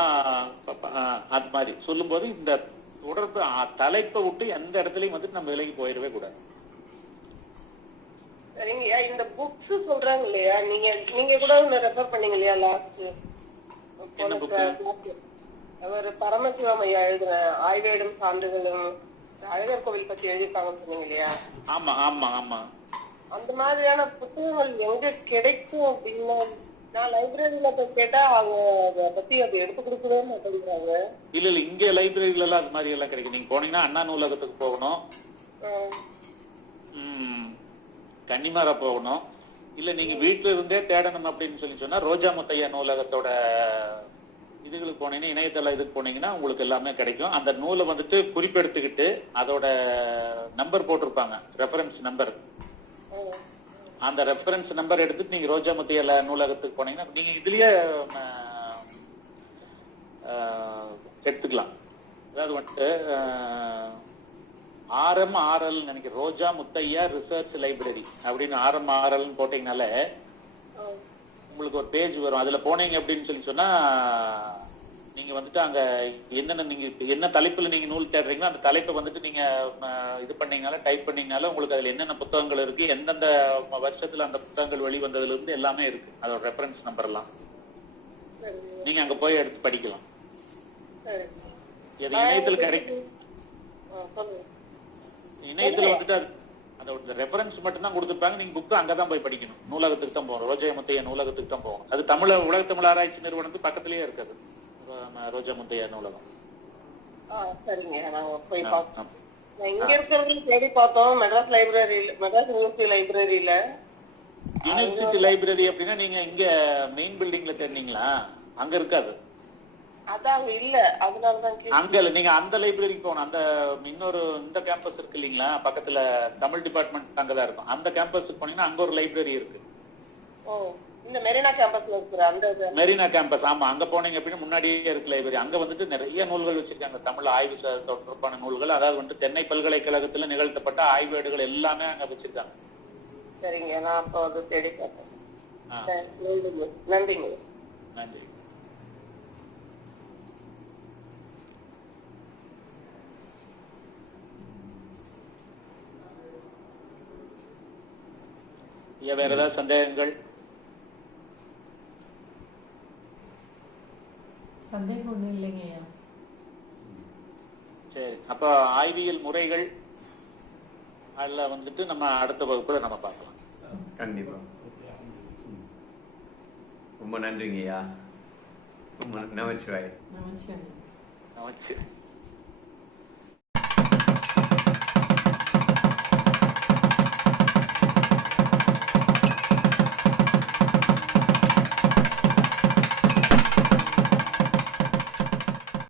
அது மாதிரி சொல்லும் போது இந்த தொடர்பு தலைப்பை விட்டு எந்த இடத்துலயும் வந்துட்டு நம்ம விலகி போயிடவே கூடாது. சரிங்கய்யா, இந்த புக்ஸ் சொல்றாங்க இல்லையா, நீங்க கூட ஒண்ணு ரெஃபர் பண்ணீங்க இல்லையா லாஸ்ட் அவர் பரமசிவம் ஐயா எழுதுன ஆய்வேடும் சான்றுகளும் அழகர் கோவில் பத்தி எழுதிருக்காங்கன்னு சொன்னீங்க இல்லையா? ஆமா ஆமா ஆமா. அந்த மாதிரியான புத்தகங்கள் எங்க கிடைக்கும் அப்படின்னு நான் லைப்ரரியில போய் கேட்டா அவங்க அதை பத்தி அதை எடுத்து கொடுக்கவே மாட்டேங்கிறாங்க. இல்ல இங்க லைப்ரரியில எல்லாம் அது மாதிரி எல்லாம் கிடைக்கும். நீங்க போனீங்கன்னா அண்ணா நூலகத்துக்கு போகணும், கன்னிமாரா போகணும். இல்ல நீங்க வீட்டுல இருந்தே தேடணும் அப்படின்னு சொன்னா ரோஜா முத்தையா நூலகத்தோட இதுகளுக்கு போனீங்கன்னா இணையதள இதுக்கு போனீங்கன்னா உங்களுக்கு எல்லாமே கிடைக்கும். அந்த நூலை வந்துட்டு குறிப்பெடுத்துக்கிட்டு அதோட நம்பர் போட்டிருப்பாங்க, ரெஃபரன்ஸ் நம்பர். அந்த ரெஃபரன்ஸ் நம்பர் எடுத்துட்டு நீங்க ரோஜா முத்தையா நூலகத்துக்கு போனீங்கன்னா நீங்க இதுலயே எடுத்துக்கலாம். அதாவது வந்துட்டு RMRL நினைக்கிறேன், ரோஜா முத்தையா ரிசர்ச் லைப்ரரி அப்படின்னு RMRL போட்டீங்கனால உங்களுக்கு ஒரு பேஜ் வரும். அதுல போனீங்க அப்படின்னு சொன்னா நீங்க வந்துட்டு அங்க என்னென்ன நீங்க என்ன தலைப்புல நீங்க நூல் தேடுறீங்களோ அந்த தலைப்பை வந்துட்டு நீங்க இது பண்ணீங்கனால டைப் பண்ணீங்கனால உங்களுக்கு அதுல என்னென்ன புத்தகங்கள் இருக்கு, எந்தெந்த வருஷத்துல அந்த புத்தகங்கள் வெளிவந்ததுல இருந்து எல்லாமே இருக்கு. அதோட ரெஃபரன்ஸ் நம்பர் எல்லாம் நீங்க அங்க போய் எடுத்து படிக்கலாம். இணையத்தில் கிடைக்கும். சொல்லுங்க. இணையத்துல வந்துட்டு அதோட ரெஃபரன்ஸ் மட்டும் தான் கொடுத்துருப்பாங்க. நீங்க புக்கு அங்கதான் போய் படிக்கணும். நூலகத்துக்கு தான் போகணும். ரோஜா முத்தையா நூலகத்துக்கு தான் போகணும். அது உலக தமிழ் ஆராய்ச்சி நிறுவனத்துக்கு பக்கத்திலேயே இருக்குது ரோஜா முத்தையா நூலகம். சரிங்க, நான் போய் பார்த்தேன். இங்க இருக்கிறவங்களும் தேடி பார்த்தோம். மெட்ராஸ் யூனிவர்சிட்டி லைப்ரரியில. யூனிவர்சிட்டி லைப்ரரி அப்படின்னா நீங்க இங்க மெயின் பில்டிங்ல தேடினீங்களா? அங்க இருக்காது. அதான் இல்ல, அதனாலதான் அங்க இல்ல, நீங்க அந்த லைப்ரரிக்கு போகணும். அந்த இன்னொரு இந்த கேம்பஸ் இருக்கு இல்லீங்களா, பக்கத்துல தமிழ் டிபார்ட்மெண்ட் அங்கதான் இருக்கும். அந்த கேம்பஸுக்கு போனீங்கன்னா அங்க ஒரு லைப்ரரி இருக்கு. ஓ, இந்த மெரினா கேம்பஸ்ல இருக்கிற அந்த மெரினா கேம்பஸ். ஆமா, அங்க போனீங்க அப்படின்னு முன்னாடியே இருக்கு லைப்ரரி. அங்க வந்துட்டு நிறைய நூல்கள் வச்சிருக்காங்க. தமிழ் ஆய்வு தொடர்பான நூல்கள். அதாவது வந்து சென்னை பல்கலைக்கழகத்துல நிகழ்த்தப்பட்ட ஆய்வேடுகள் எல்லாமே அங்க வச்சிருக்காங்க. சரிங்க, நான் அப்ப வந்து தேடி பார்த்தேன். நன்றிங்க. நன்றி. வேற ஏதாவது சந்தேகங்கள்? சந்தேகம் ஒண்ணும் இல்லைங்க ஐயா. சரி, அப்ப ஆய்வியல் முறைகள் அதுல வந்துட்டு நம்ம அடுத்த வகுப்புல நம்ம பார்க்கலாம். கண்டிப்பா. ரொம்ப நன்றிங்கய்யா. நமச்சிவாய். நமச்சிவாய். நமச்சிவாய்.